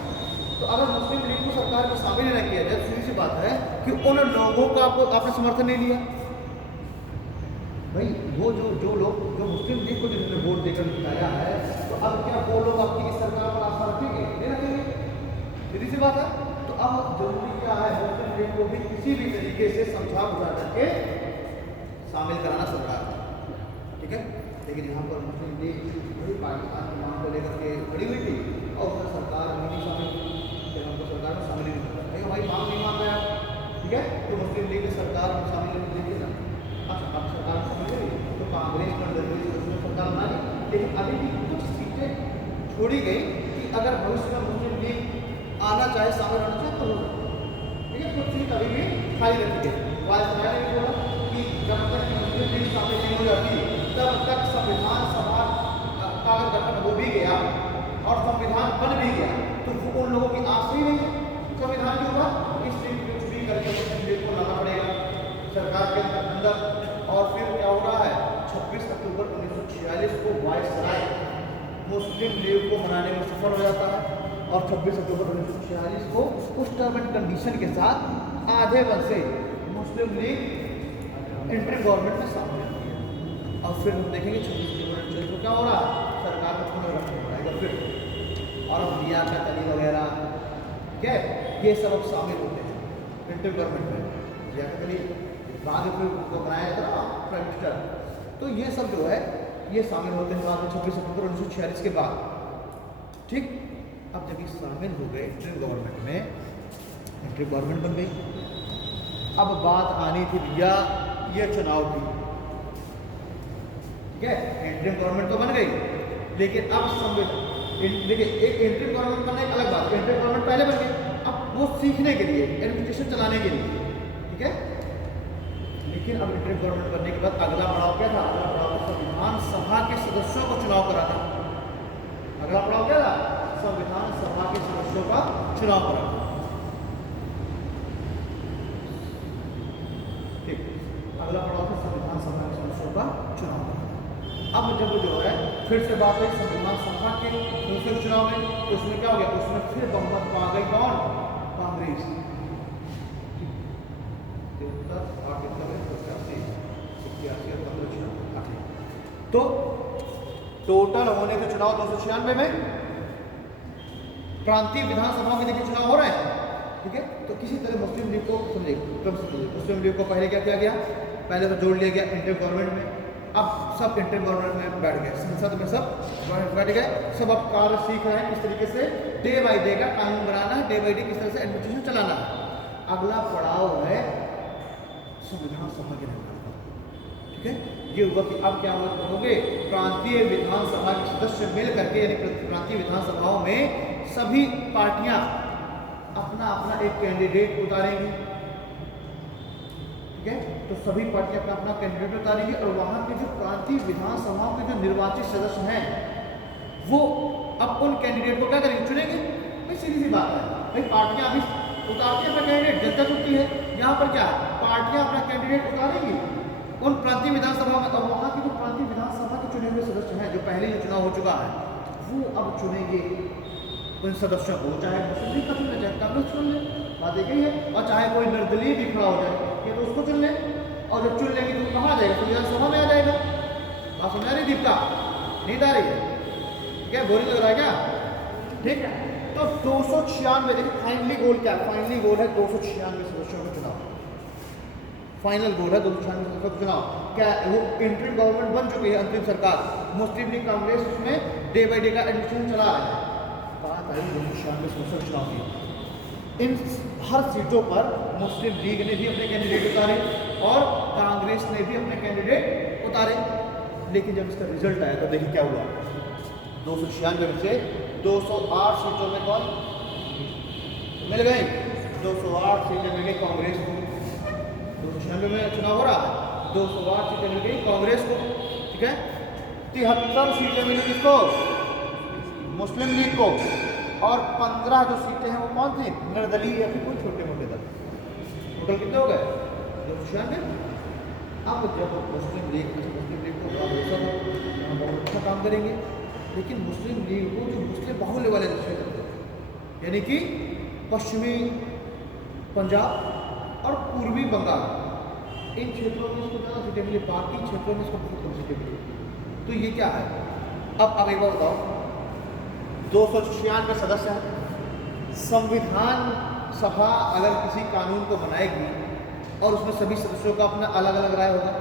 तो अगर मुस्लिम लीग को सरकार में शामिल न किया जाए, सीधी सी बात है कि उन लोगों का आपने समर्थन नहीं लिया। भाई वो जो मुस्लिम लीग को जिन्होंने वोट देकर जिताया है, तो अब क्या वो लोग आपकी इस सरकार पर आस्था रखेंगे? नहीं रखेंगे, सीधी सी बात है। तो अब जरूरी क्या है, मुस्लिम लीग को भी किसी भी तरीके से समझा बुझा करके शामिल कराना सरकार। ठीक है, लेकिन यहाँ पर मुस्लिम लीग वही पाकिस्तान की मांग को लेकर के खड़ी हुई थी और उसमें सरकार नहीं शामिल, फिर हमको सरकार में शामिल नहीं करता। भाई मांग नहीं मान रहा है, ठीक है, तो मुस्लिम लीग ने सरकार में शामिल नहीं किया। अब सरकार में शामिल हुई तो कांग्रेस में सरकार बना ली, लेकिन अभी भी कुछ सीटें छोड़ी गई कि अगर भविष्य में मुस्लिम लीग आना चाहे, शामिल होना चाहे तो हो सकता है। ठीक है, कुछ सीट अभी भी खाली रखी है। वायसराय ने बोला कि जब तक मुस्लिम लीग शामिल नहीं हो जाती तब तक संविधान सभा का गठन हो भी गया और संविधान बन भी गया तो उन लोगों की आस ही नहीं है संविधान के ऊपर, इसलिए कुछ भी करके मुस्लिम लीग को लाना पड़ेगा सरकार के अंदर। और फिर क्या हो रहा है, 26 अक्टूबर 1946 को वायसराय मुस्लिम लीग को मनाने में सफल हो जाता है। और 26 अक्टूबर 1946 को उस टर्म एंड कंडीशन के साथ आधे बल से मुस्लिम लीग इंटरिम गवर्नमेंट में शामिल होती है। और फिर हम देखेंगे 26 अक्टूबर 1946 को क्या हो रहा है, सरकार का पुनर्गठन हो रहा है फिर, और इंडिया का तली वगैरह क्या ये सब अब शामिल होते हैं इंटरिम गवर्नमेंट में। बाद में फिर उनको बनाया था ना प्राइम मिनिस्टर, तो ये सब जो है ये शामिल होते हैं बाद में 26 अक्टूबर 1946 के बाद। ठीक, अब जब ये शामिल हो गए इंटरिम गवर्नमेंट में, इंटरिम गवर्नमेंट बन गई। अब बात आनी थी भैया ये चुनाव की, ठीक है, इंटरिम गवर्नमेंट तो बन गई, लेकिन अब संविधान देखिए, एक इंटरिम गवर्नमेंट बनना एक अलग बात है, इंटरिम गवर्नमेंट पहले बन गई, अब वो सीखने के लिए एडमिनिस्ट्रेशन चलाने के लिए, ठीक है। लेकिन अब इंटरिम गवर्नमेंट बनने के बाद अगला पड़ाव क्या था, अगला पड़ाव संविधान सभा के सदस्यों को चुनाव कराना। अगला पड़ाव क्या था, संविधान सभा के सदस्यों का चुनाव कराना। ठीक, अगला पड़ाव था संविधान सभा के सदस्यों का चुनाव कराना। अब जब जो है फिर से बात है संविधान सभा के दूसरे चुनाव में, तो उसमें क्या हो गया, उसमें फिर बहुमत पा गई कौन, कांग्रेस। तो टोटल होने के चुनाव 296 में, प्रांतीय विधानसभा में देखिए चुनाव हो रहे हैं, ठीक है। तो किसी तरह मुस्लिम लीग को समझिए, मुस्लिम लीग को पहले क्या किया गया, पहले तो जोड़ लिया गया इंटरिम गवर्नमेंट में। अब सब इंटरिम गवर्नमेंट में बैठ गए, संसद में सब बैठ गए, सब अब कार्य सीख रहे हैं किस तरीके से डे बाई डे का कानून बनाना है, डे बाई डे किस तरह से एडमिनिस्ट्रेशन चलाना है। अगला पड़ाव है संविधान सभा के निर्माण का, ठीक है। ये होगा कि अब क्या होंगे, प्रांतीय विधानसभा के सदस्य मिल करके, यानी प्रांतीय विधानसभाओं में सभी पार्टियां अपना अपना एक कैंडिडेट उतारेंगी, ठीक है। तो सभी पार्टियां अपना अपना कैंडिडेट उतारेंगी और वहां के जो प्रांतीय विधानसभाओं के जो निर्वाचित सदस्य हैं वो अब उन कैंडिडेट को क्या करेंगे, चुनेंगे। भाई सीधी सी बात है, भाई पार्टियां अभी उतारती है अपना कैंडिडेट, जनता चुनती है। यहाँ पर क्या है, पार्टियां अपना कैंडिडेट उतारेंगी उन प्रांतीय विधानसभा में, और वहाँ के जो प्रांतीय विधानसभा के चुने हुए सदस्य हैं, जो पहले जो चुनाव हो चुका है, वो अब चुनेंगे उन सदस्यों को, चाहे मुस्लिम लीग का चुन ले, चाहे कांग्रेस चुन ले, बात एक ही है। और चाहे कोई निर्दलीय भी खड़ा हो जाए ये तो उसको चुन ले, और जब चुन लेंगे तो कहाँ जाएगा, तो विधानसभा में आ जाएगा। बात समझ आ रही दीपिका, नींद आ रही है क्या, बोरिंग लग रहा है क्या, ठीक है। तो 296 देखिए फाइनली गोल क्या है, फाइनली गोल है 296 सदस्यों का चुनाव, फाइनल गोल है 296 सदस्यों का चुनाव। क्या वो इंटरिम गवर्नमेंट बन चुकी है, अंतरिम सरकार, मुस्लिम लीग कांग्रेस उसमें डे बाई डे का एडमिनिस्ट्रेशन चला रहा है। बात आई 296 सदस्यों का चुनाव की, इन हर सीटों पर मुस्लिम लीग ने भी अपने कैंडिडेट उतारे और कांग्रेस ने भी अपने कैंडिडेट उतारे। लेकिन जब इसका रिजल्ट आया तो देखिए क्या हुआ, 296 में से 208 सीटों में कौन मिल गई, 208 सीटें मिल गई कांग्रेस को। 296 में चुनाव हो रहा है, 208 सीटें मिल गई कांग्रेस को, ठीक है। 73 सीटें मिली किसको, मुस्लिम लीग को, और 15 जो सीटें हैं वो कौन थी, निर्दलीय या फिर कोई छोटे मोटे दल। टोटल कितने हो गए, 296। अब जब मुस्लिम लीग को बड़ा भरोसा था हम बहुत अच्छा काम करेंगे, लेकिन मुस्लिम लीग को जो मुस्लिम बाहुल्य वाले क्षेत्र थे, यानी कि पश्चिमी पंजाब और पूर्वी बंगाल, इन क्षेत्रों में इसको ज़्यादा सीटें मिली, बाकी क्षेत्रों में इसको बहुत कम सीटें मिली। तो ये क्या है, अब एक बार बताओ, 296 सदस्य हैं, संविधान सभा अगर किसी कानून को बनाएगी और उसमें सभी सदस्यों का अपना अलग अलग राय होगा,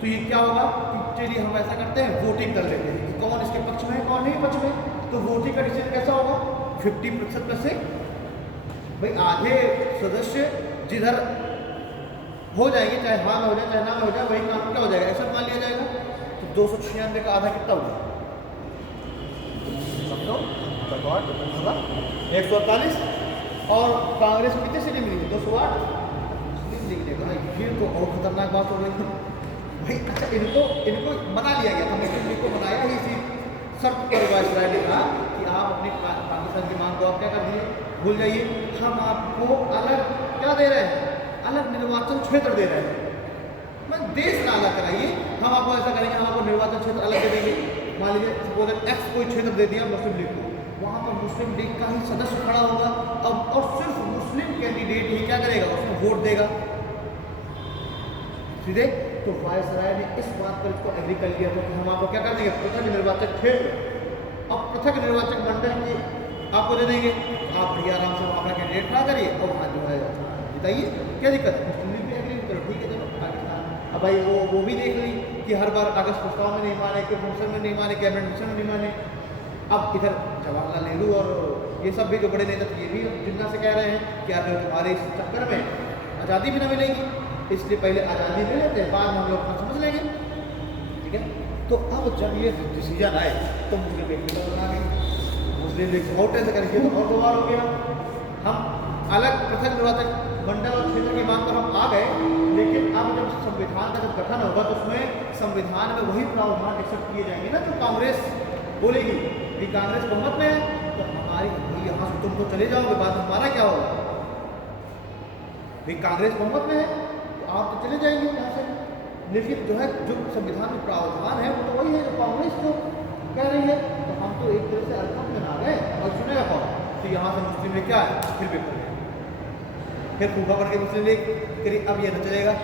तो ये क्या होगा कि चलिए हम ऐसा करते हैं, वोटिंग कर लेते हैं कि कौन इसके पक्ष में है कौन नहीं पक्ष में। तो वोटिंग का डिसीजन कैसा होगा, 50% में से भाई आधे सदस्य जिधर हो जाएंगे, चाहे हाँ में हो जाए चाहे ना में हो जाए, वही कानून क्या हो जाएगा, ऐसा मान लिया जाएगा। तो 296 का आधा कितना होगा, 148, और कांग्रेस को कितनी सीटें मिली, 208। मुस्लिम लीग ने कहा ये तो और खतरनाक बात हो गई भाई। अच्छा, इनको बना लिया गया था, मुस्लिम लीग को बनाया ही थी शर्त पर, वायसराय ने कहा कि आप अपनी पाकिस्तान की मांग को आप क्या कर दिए, भूल जाइए, हम आपको अलग क्या दे रहे हैं, अलग निर्वाचन क्षेत्र दे रहे हैं, मैं देश ना अलग कराइए, हम आपको ऐसा करेंगे, हम आपको निर्वाचन क्षेत्र अलग दे देंगे। मान लीजिए सपोज एक्स कोई क्षेत्र दे दिया मुस्लिम लीग को, वहाँ पर मुस्लिम लीग का ही सदस्य खड़ा होगा अब, और सिर्फ मुस्लिम कैंडिडेट ही क्या करेगा, उसमें वोट देगा सीधे। तो वायसराय ने इस बात पर इसको एग्री कर लिया था कि हम आपको क्या कर देंगे, पृथक निर्वाचक क्षेत्र अब पृथक निर्वाचक मंडल की आपको दे देंगे, आप बढ़िया आराम से अपना कैंडिडेट खड़ा करिए और वहाँ जो है जिताइए, क्या दिक्कत है। मुस्लिम लीग भी एग्री, चलो ठीक है, चलो पाकिस्तान अब भाई वो भी देख ली कि हर बार कागज प्रस्ताव में नहीं माने, कि मोशन में नहीं माने, कैबिनेट मिशन में नहीं माने। अब इधर जवाहरलाल नेहरू और ये सब भी जो बड़े नेता थे ये भी जिन्ना से कह रहे हैं कि यार तुम्हारे इस चक्कर में आज़ादी भी ना मिलेगी, इसलिए पहले आज़ादी ले लेते हैं, बाद में हम लोग अपना समझ लेंगे, ठीक है। तो अब जब ये डिसीजन आए तो मुस्लिम लीग की बना गई, मुस्लिम लीग से और टेंशन करेंगे तो और दोबार हो गया, हम अलग पृथक निर्वाचक मंडल और क्षेत्र की मांग पर हम आ गए। लेकिन अब जब संविधान का जब गठन होगा तो उसमें संविधान में वही प्रावधान एक्सेप्ट किए जाएंगे ना जो कांग्रेस बोलेगी कि कांग्रेस बहुमत में है तो हमारी यहाँ से तुम तो चले जाओगे, बाद में हमारा क्या होगा, भाई कांग्रेस बहुमत में है तो आप तो चले जाएंगे यहाँ से। लेकिन जो है जो संविधान में प्रावधान है वो तो वही है जो कांग्रेस को कह रही है, तो हम तो एक तरह से अर्थक में आ गए और सुनेगा कौन, तो यहाँ से मुस्लिम लीग क्या है फिर पेपर गया, फिर फूफा बन के मुस्लिम लीग करी, अब ये न चलेगा,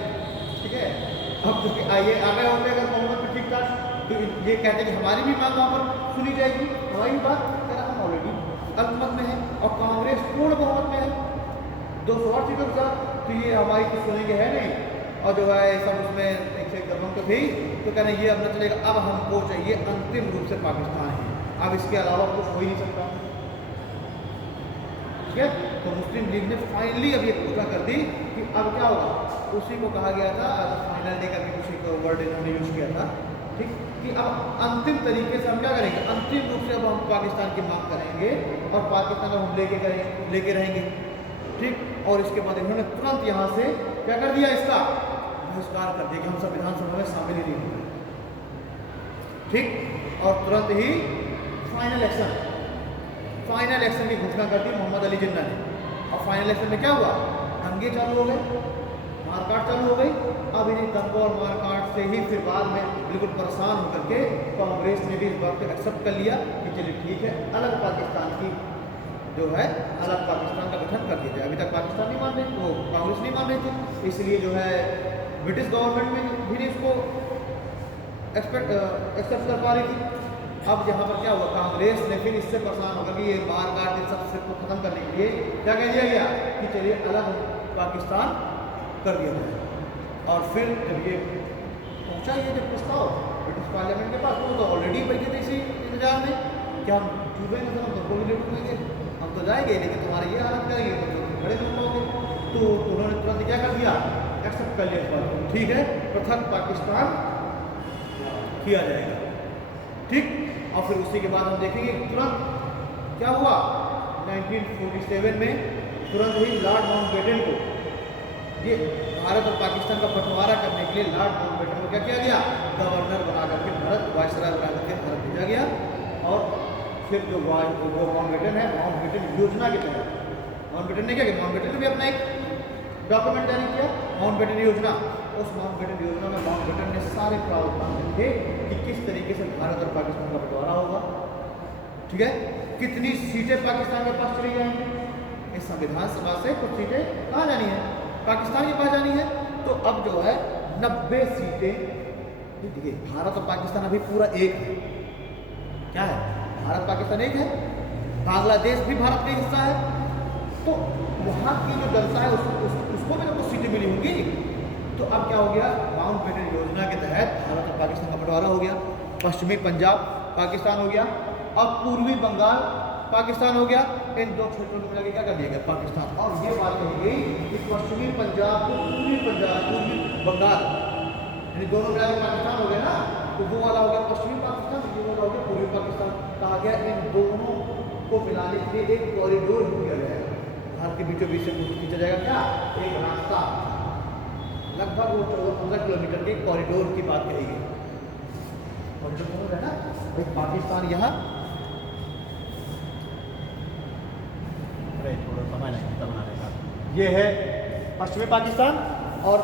ठीक है। अब क्योंकि आइए आ गए होते अगर बहुमत में ठीक ठाक तो ये कहते हैं कि हमारी भी मांग वहाँ पर सुनी जाएगी, हमारी भी बात कह रहा हम ऑलरेडी अल्पमत में है और कांग्रेस पूर्ण बहुमत में है 208 सीटों के साथ, तो ये हमारी कुछ सुनेंगे है नहीं, और जो है सब उसमें एक से दबंग तो थी, तो कहना ये अब न चलेगा, अब हमको चाहिए अंतिम रूप से पाकिस्तान है, अब इसके अलावा कुछ हो ही नहीं सकता, ठीक है। तो मुस्लिम लीग ने फाइनली अब ये घोषणा कर दी कि अब क्या होगा, उसी को कहा गया था फाइनल डे का भी उसी को वर्ड इन्होंने यूज किया था, ठीक, कि अब अंतिम तरीके से हम क्या करेंगे, अंतिम रूप से अब हम पाकिस्तान की मांग करेंगे और पाकिस्तान को हम लेके रहेंगे, ठीक। और इसके बाद इन्होंने तुरंत यहाँ से क्या कर दिया, इसका बहिष्कार कर दिया कि हम संविधान सभा में शामिल ही नहीं होंगे, ठीक। और तुरंत ही फाइनल एक्शन की घोषणा कर दी मोहम्मद अली जिन्ना ने, और फाइनल एक्शन में क्या हुआ, दंगे चालू हो गए, मारकाट चालू हो गई। अब इन्हीं दंगों और मारकाट से ही फिर बाद में बिल्कुल परेशान होकर के कांग्रेस ने भी इस बात को एक्सेप्ट कर लिया कि चलिए ठीक है, अलग पाकिस्तान की जो है अलग पाकिस्तान का गठन कर दिया जाए। अभी तक पाकिस्तान नहीं मान रही, तो कांग्रेस नहीं मान रही थी, इसलिए जो है ब्रिटिश गवर्नमेंट में भी इसको एक्सेप्ट कर पा रही थी। अब यहाँ पर क्या हुआ, कांग्रेस ने फिर इससे परेशान होकर कि ये मारकाट इन सब से को खत्म करने के लिए क्या कह दिया गया कि चलिए अलग पाकिस्तान कर दिया जाए। और फिर जब ये पहुँचा ये जब प्रस्ताव ब्रिटिश पार्लियामेंट के पास, तो ऑलरेडी बैठे थे इसी इंतजार में कि हम चूबेंगे तो हम तुमको भी लूटेंगे, हम तो जाएंगे लेकिन तुम्हारी ये हालत करेंगे तो खड़े नहीं पाओगे। तो उन्होंने तुरंत क्या कर दिया, एक्सेप्ट कर लिया इस बात को, ठीक है पृथक पाकिस्तान किया जाएगा, ठीक। और फिर उसी के बाद हम देखेंगे तुरंत क्या हुआ, 1947 में तुरंत ही लॉर्ड माउंटबेटन को ये भारत और पाकिस्तान का बंटवारा करने के लिए लॉर्ड माउंटबेटन को क्या किया गया, गवर्नर बना करके भारत, वायसराय बना करके भारत भेजा गया। और फिर जो माउंटबेटन है, माउंटबेटन योजना के तहत माउंटबेटन ने क्या किया, माउंटबेटन ने भी अपना एक डॉक्यूमेंट जारी किया, माउंटबेटन योजना। उस माउंटबेटन योजना में माउंटबेटन ने सारे प्रावधान रखे कि किस तरीके से भारत और पाकिस्तान का बंटवारा होगा, ठीक है, कितनी सीटें पाकिस्तान के पास चली जाएंगी, इस संविधान सभा से कुछ सीटें कहाँ जानी है, पाकिस्तान के पास जानी है। तो अब जो है 90 सीटें, देखिए भारत और पाकिस्तान अभी पूरा एक है, क्या है, भारत पाकिस्तान एक है, बांग्लादेश भी भारत का हिस्सा है, तो वहाँ की जो जनता है उसको भी तो कुछ सीटें मिली होंगी। तो अब क्या हो गया, माउंटबेटन योजना के तहत भारत और पाकिस्तान का बंटवारा हो गया, पश्चिमी पंजाब पाकिस्तान हो गया, अब पूर्वी बंगाल पाकिस्तान हो गया, इन दो क्षेत्रों को मिला के क्या कर दिया गया पाकिस्तान। और ये बात कही गई कि पश्चिमी पंजाब को पूर्वी बंगाल यानी दोनों मिला के पाकिस्तान हो गया ना, तो वो वाला हो गया पश्चिमी पाकिस्तान, ये वाला हो गया पूर्वी पाकिस्तान। कहा गया इन दोनों को मिलाने के लिए एक कॉरिडोर किया जाएगा, भारत के बीचों बीच से खींचा जाएगा क्या, एक रास्ता, लगभग वो 14-15 किलोमीटर के कॉरिडोर की बात कही गई। कॉरिडोर है ना भाई, पाकिस्तान यहाँ थोड़ा समय लगता बनाने का, ये है पश्चिमी पाकिस्तान और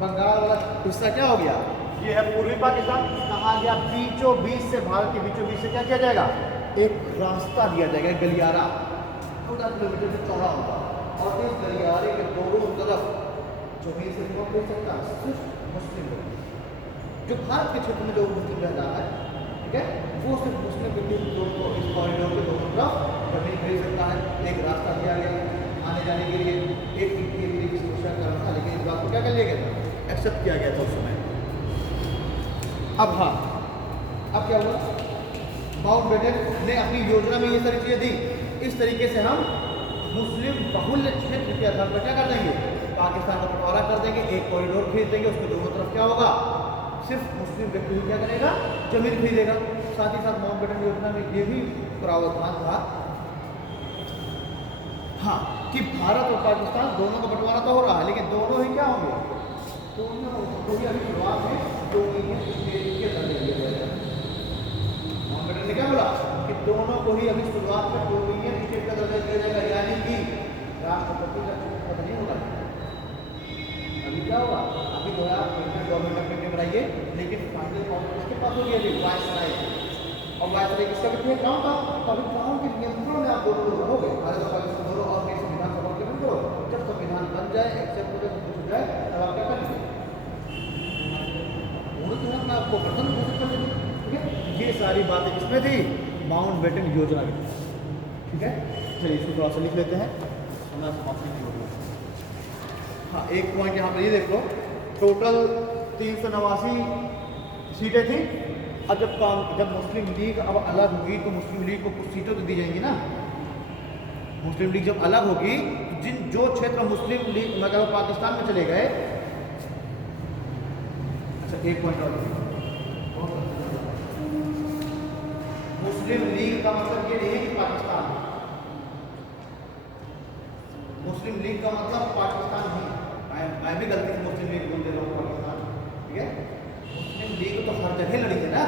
बंगाल वाला हिस्सा क्या हो गया ये है पूर्वी पाकिस्तान, कहा गया बीचों बीच से, भारत के बीचों बीच से क्या किया जाएगा, एक रास्ता दिया जाएगा, एक गलियारा 14 किलोमीटर से चौड़ा होगा, और इस गलियारे के दोनों तरफ जमीन से कौन भेज सकता है, सिर्फ मुस्लिम लोग, जो भारत के क्षेत्र में जो मुस्लिम रह रहा है, ठीक है, वो सिर्फ मुस्लिम व्यक्ति को इस कॉरिडोर के दोनों तरफ जमीन भेज सकता है। एक रास्ता दिया गया आने जाने के लिए, एक की समस्या करना था, लेकिन इस बात को क्या कर लिया गया था, एक्सेप्ट किया गया था उस समय। अब हाँ, अब क्या हुआ, माउंटबेटन ने अपनी योजना में ये सारी चीज़ें दी, इस तरीके से हम मुस्लिम बहुल्य क्षेत्र के आधार पर क्या कर देंगे, पाकिस्तान का बंटवारा कर देंगे, एक कॉरिडोर खरीद देंगे, उसके दोनों तरफ क्या होगा, सिर्फ मुस्लिम व्यक्ति ही क्या करेगा, जमीन खरीदेगा। साथ ही साथ माउंटबेटन योजना में ये भी प्रावधान था, हाँ, कि भारत और पाकिस्तान दोनों का बंटवारा तो हो रहा है, लेकिन दोनों ही क्या होंगे, दोनों को ही अभी शुरुआत में डोमिनियन स्टेट के दर्जे दिया जाएगा। माउंटबेटन ने क्या बोला कि दोनों को ही अभी शुरुआत में डोमिनियन स्टेट का दर्जा दिया जाएगा, यानी कि राष्ट्रपति का पद नहीं होगा। अभी क्या होगा, अभी जो है आप गवर्नमेंट ऑफ इंडिया बनाइए, लेकिन फाइनल पावर किसके पास होगी, अभी वायसराय, और वायसराय किसका भी गाँव का, तो अभी गाँव के नियंत्रण में आप दोनों लोग रहोगे, भारत और पाकिस्तान दोनों, और देश विधानसभा के मेंबर हो। जब संविधान बन जाए, एक्सेप्ट हो जाए, सब कुछ हो जाए, तब आप क्या करेंगे, पूर्ण जो है अपना आपको प्रथम घोषित कर देंगे, ठीक है। ये सारी बातें किसमें थी, माउंटबेटन योजना में, ठीक है। चलिए इसको थोड़ा सा लिख लेते हैं, हमें समाप्ति नहीं होगी। हाँ, एक पॉइंट यहाँ पर ये देख लो, टोटल 389 सीटें थी। अब जब मुस्लिम लीग अब अलग होगी तो मुस्लिम लीग को कुछ सीटें तो दी जाएंगी ना। मुस्लिम लीग जब अलग होगी तो जो क्षेत्र मुस्लिम लीग मतलब पाकिस्तान में चले गए, अच्छा एक पॉइंट और, मुस्लिम लीग का मतलब ये नहीं है कि पाकिस्तान, मुस्लिम लीग का मतलब पाकिस्तान नहीं, मैं भी गलती से मुस्लिम लीग बोल दे रहा हूँ पाकिस्तान, ठीक है। मुस्लिम लीग तो हर जगह लड़ी है ना,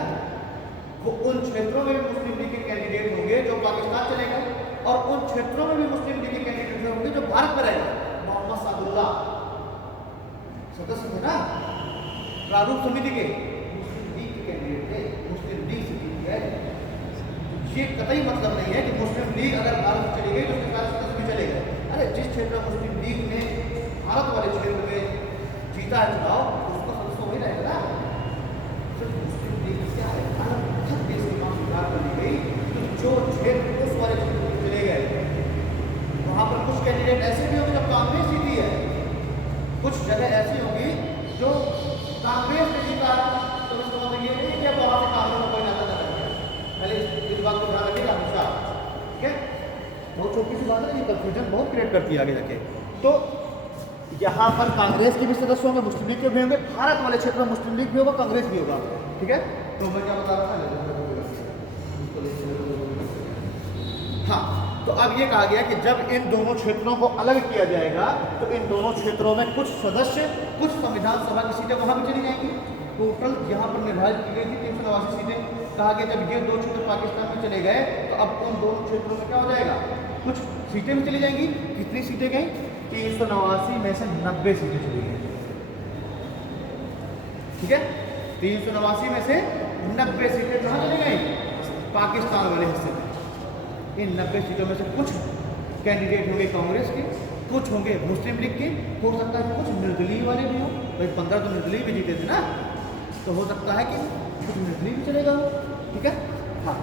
वो उन क्षेत्रों में भी मुस्लिम लीग के कैंडिडेट होंगे जो पाकिस्तान चले गए, और उन क्षेत्रों में भी मुस्लिम लीग के कैंडिडेट होंगे जो भारत में रहे। मोहम्मद सादुल्लाह सदस्य थे ना प्रारूप समिति के, मुस्लिम लीग के कैंडिडेट थे, मुस्लिम लीग से जीत गए। ये कतई मतलब नहीं है कि मुस्लिम लीग अगर भारत से चली गई तो उसके साथ सदस्य भी चले गए। अरे जिस क्षेत्र में मुस्लिम लीग ने भारत वाले क्षेत्र में जीता है चुनाव, उसको सदस्य वही रहेगा ना। सिर्फ मुस्लिम लीग क्या है, हर देश की मांग स्वीकार कर ली गई, तो जो क्षेत्र उस वाले क्षेत्र में चले गए, वहाँ पर कुछ कैंडिडेट ऐसे भी होंगे जब कांग्रेस जीती है, कुछ जगह ऐसी होगी जो कांग्रेस ने जीता, तो उसका मतलब ये नहीं कि अब वहाँ से कांग्रेस को कोई नाता ना रखेगा। पहले इस बात को ध्यान रखिएगा हमेशा, ठीक है। बहुत छोटी सी बात है, ये कंफ्यूजन बहुत क्रिएट करती है आगे जाके। तो यहाँ पर कांग्रेस के भी सदस्य होंगे, मुस्लिम लीग के भी होंगे, भारत वाले क्षेत्र में मुस्लिम लीग भी होगा, कांग्रेस भी होगा, ठीक है। तो मैं क्या बता रहा था, हाँ, तो अब ये कहा गया कि जब इन दोनों क्षेत्रों को अलग किया जाएगा तो इन दोनों क्षेत्रों में कुछ सदस्य, कुछ संविधान सभा की सीटें वहाँ भी चली जाएंगी। टोटल यहाँ पर निर्धारित की गई थी 389 सीटें। कहा गया जब ये दो क्षेत्र पाकिस्तान में चले गए तो अब उन दोनों क्षेत्रों में क्या हो जाएगा, कुछ सीटें भी चली जाएंगी। कितनी सीटें गई, 389 में से 90 सीटें चली गई, ठीक है। 389 में से 90 सीटें कहाँ चली गई, पाकिस्तान वाले हिस्से में। इन 90 सीटों में से कुछ कैंडिडेट होंगे कांग्रेस के, कुछ होंगे मुस्लिम लीग के, हो सकता है कुछ निर्दलीय वाले भी हो, भाई 15 तो निर्दलीय भी जीते थे ना, तो हो सकता है कि कुछ निर्दलीय भी चलेगा, ठीक है। हाँ,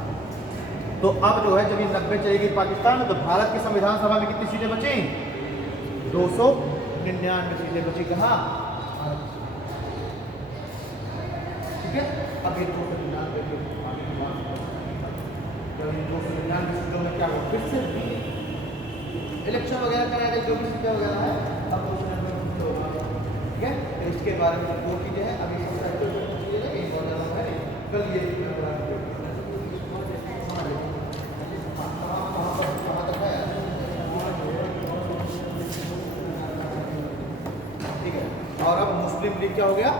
तो अब जो है जब ये 90 चलेगी पाकिस्तान में, तो भारत की संविधान सभा में कितनी सीटें बची, 299 सीटें बची, कहाँ, ठीक है। अब ये 299 सीटों में क्या हो, फिर से इलेक्शन वगैरह कराया जाए, जो भी सीटें वगैरह है, अब 299 होगा, ठीक है। तो इसके बारे में दो चीज़ें हैं, अभी एक और है, कल ये ठीक है। और अब मुस्लिम लीग क्या हो गया,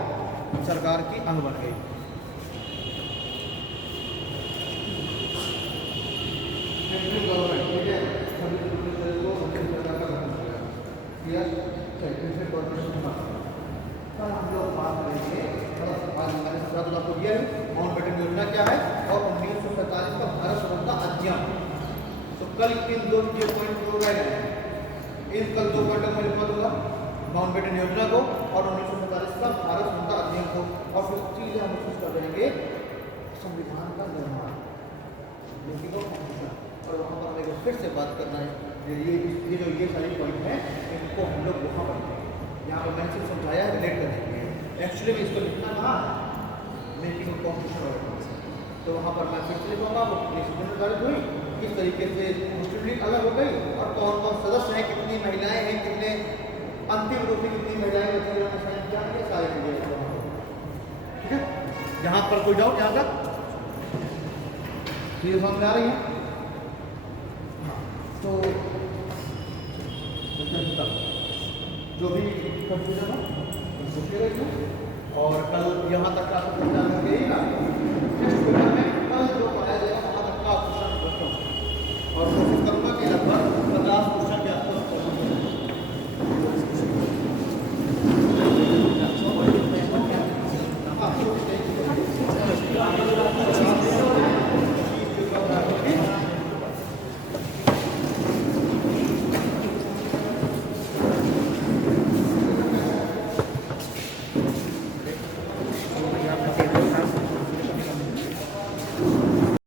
सरकार की अंग बन गई। हम लोग बात करेंगे मैंने सत्रह आपको दिया है, माउंटबेटन योजना क्या है और 1947 का भारत स्वतंत्रता अधिनियम। तो कल इन दो पॉइंट को कल 2 पॉइंट में लिखवा दूंगा, माउंटबेटन योजना को और 1947 का भारत स्वतंत्रता अधिनियम को, और फिर चीजें हम कोशिश कर रहेंगे संविधान का निर्माण और वहाँ पर हमें फिर से बात करना है। ये सारे पॉइंट हैं इनको हम लोग वहाँ पर यहाँ पर मैंने सिर्फ समझाया है रिलेट करने के लिए। एक्चुअली में इसको लिखना कहाँ मेकिंग कॉम्पिटिशन और तो वहाँ पर मैं फिर से लिखूँगा वो निर्धारित हुई किस तरीके से मुस्लिम लीग अलग हो गई और कौन कौन सदस्य हैं, कितनी महिलाएं हैं, कितने अंतिम रूप में कितनी महिलाएं क्या है, सारे चीजें। ठीक है, यहाँ पर कोई डाउट यहाँ तक चीजें समझ में आ रही है? तो जो भी कंफ्यूजन हो पूछिएगा इसमें, और कल यहाँ तक का समझा करके नेक्स्ट पेपर में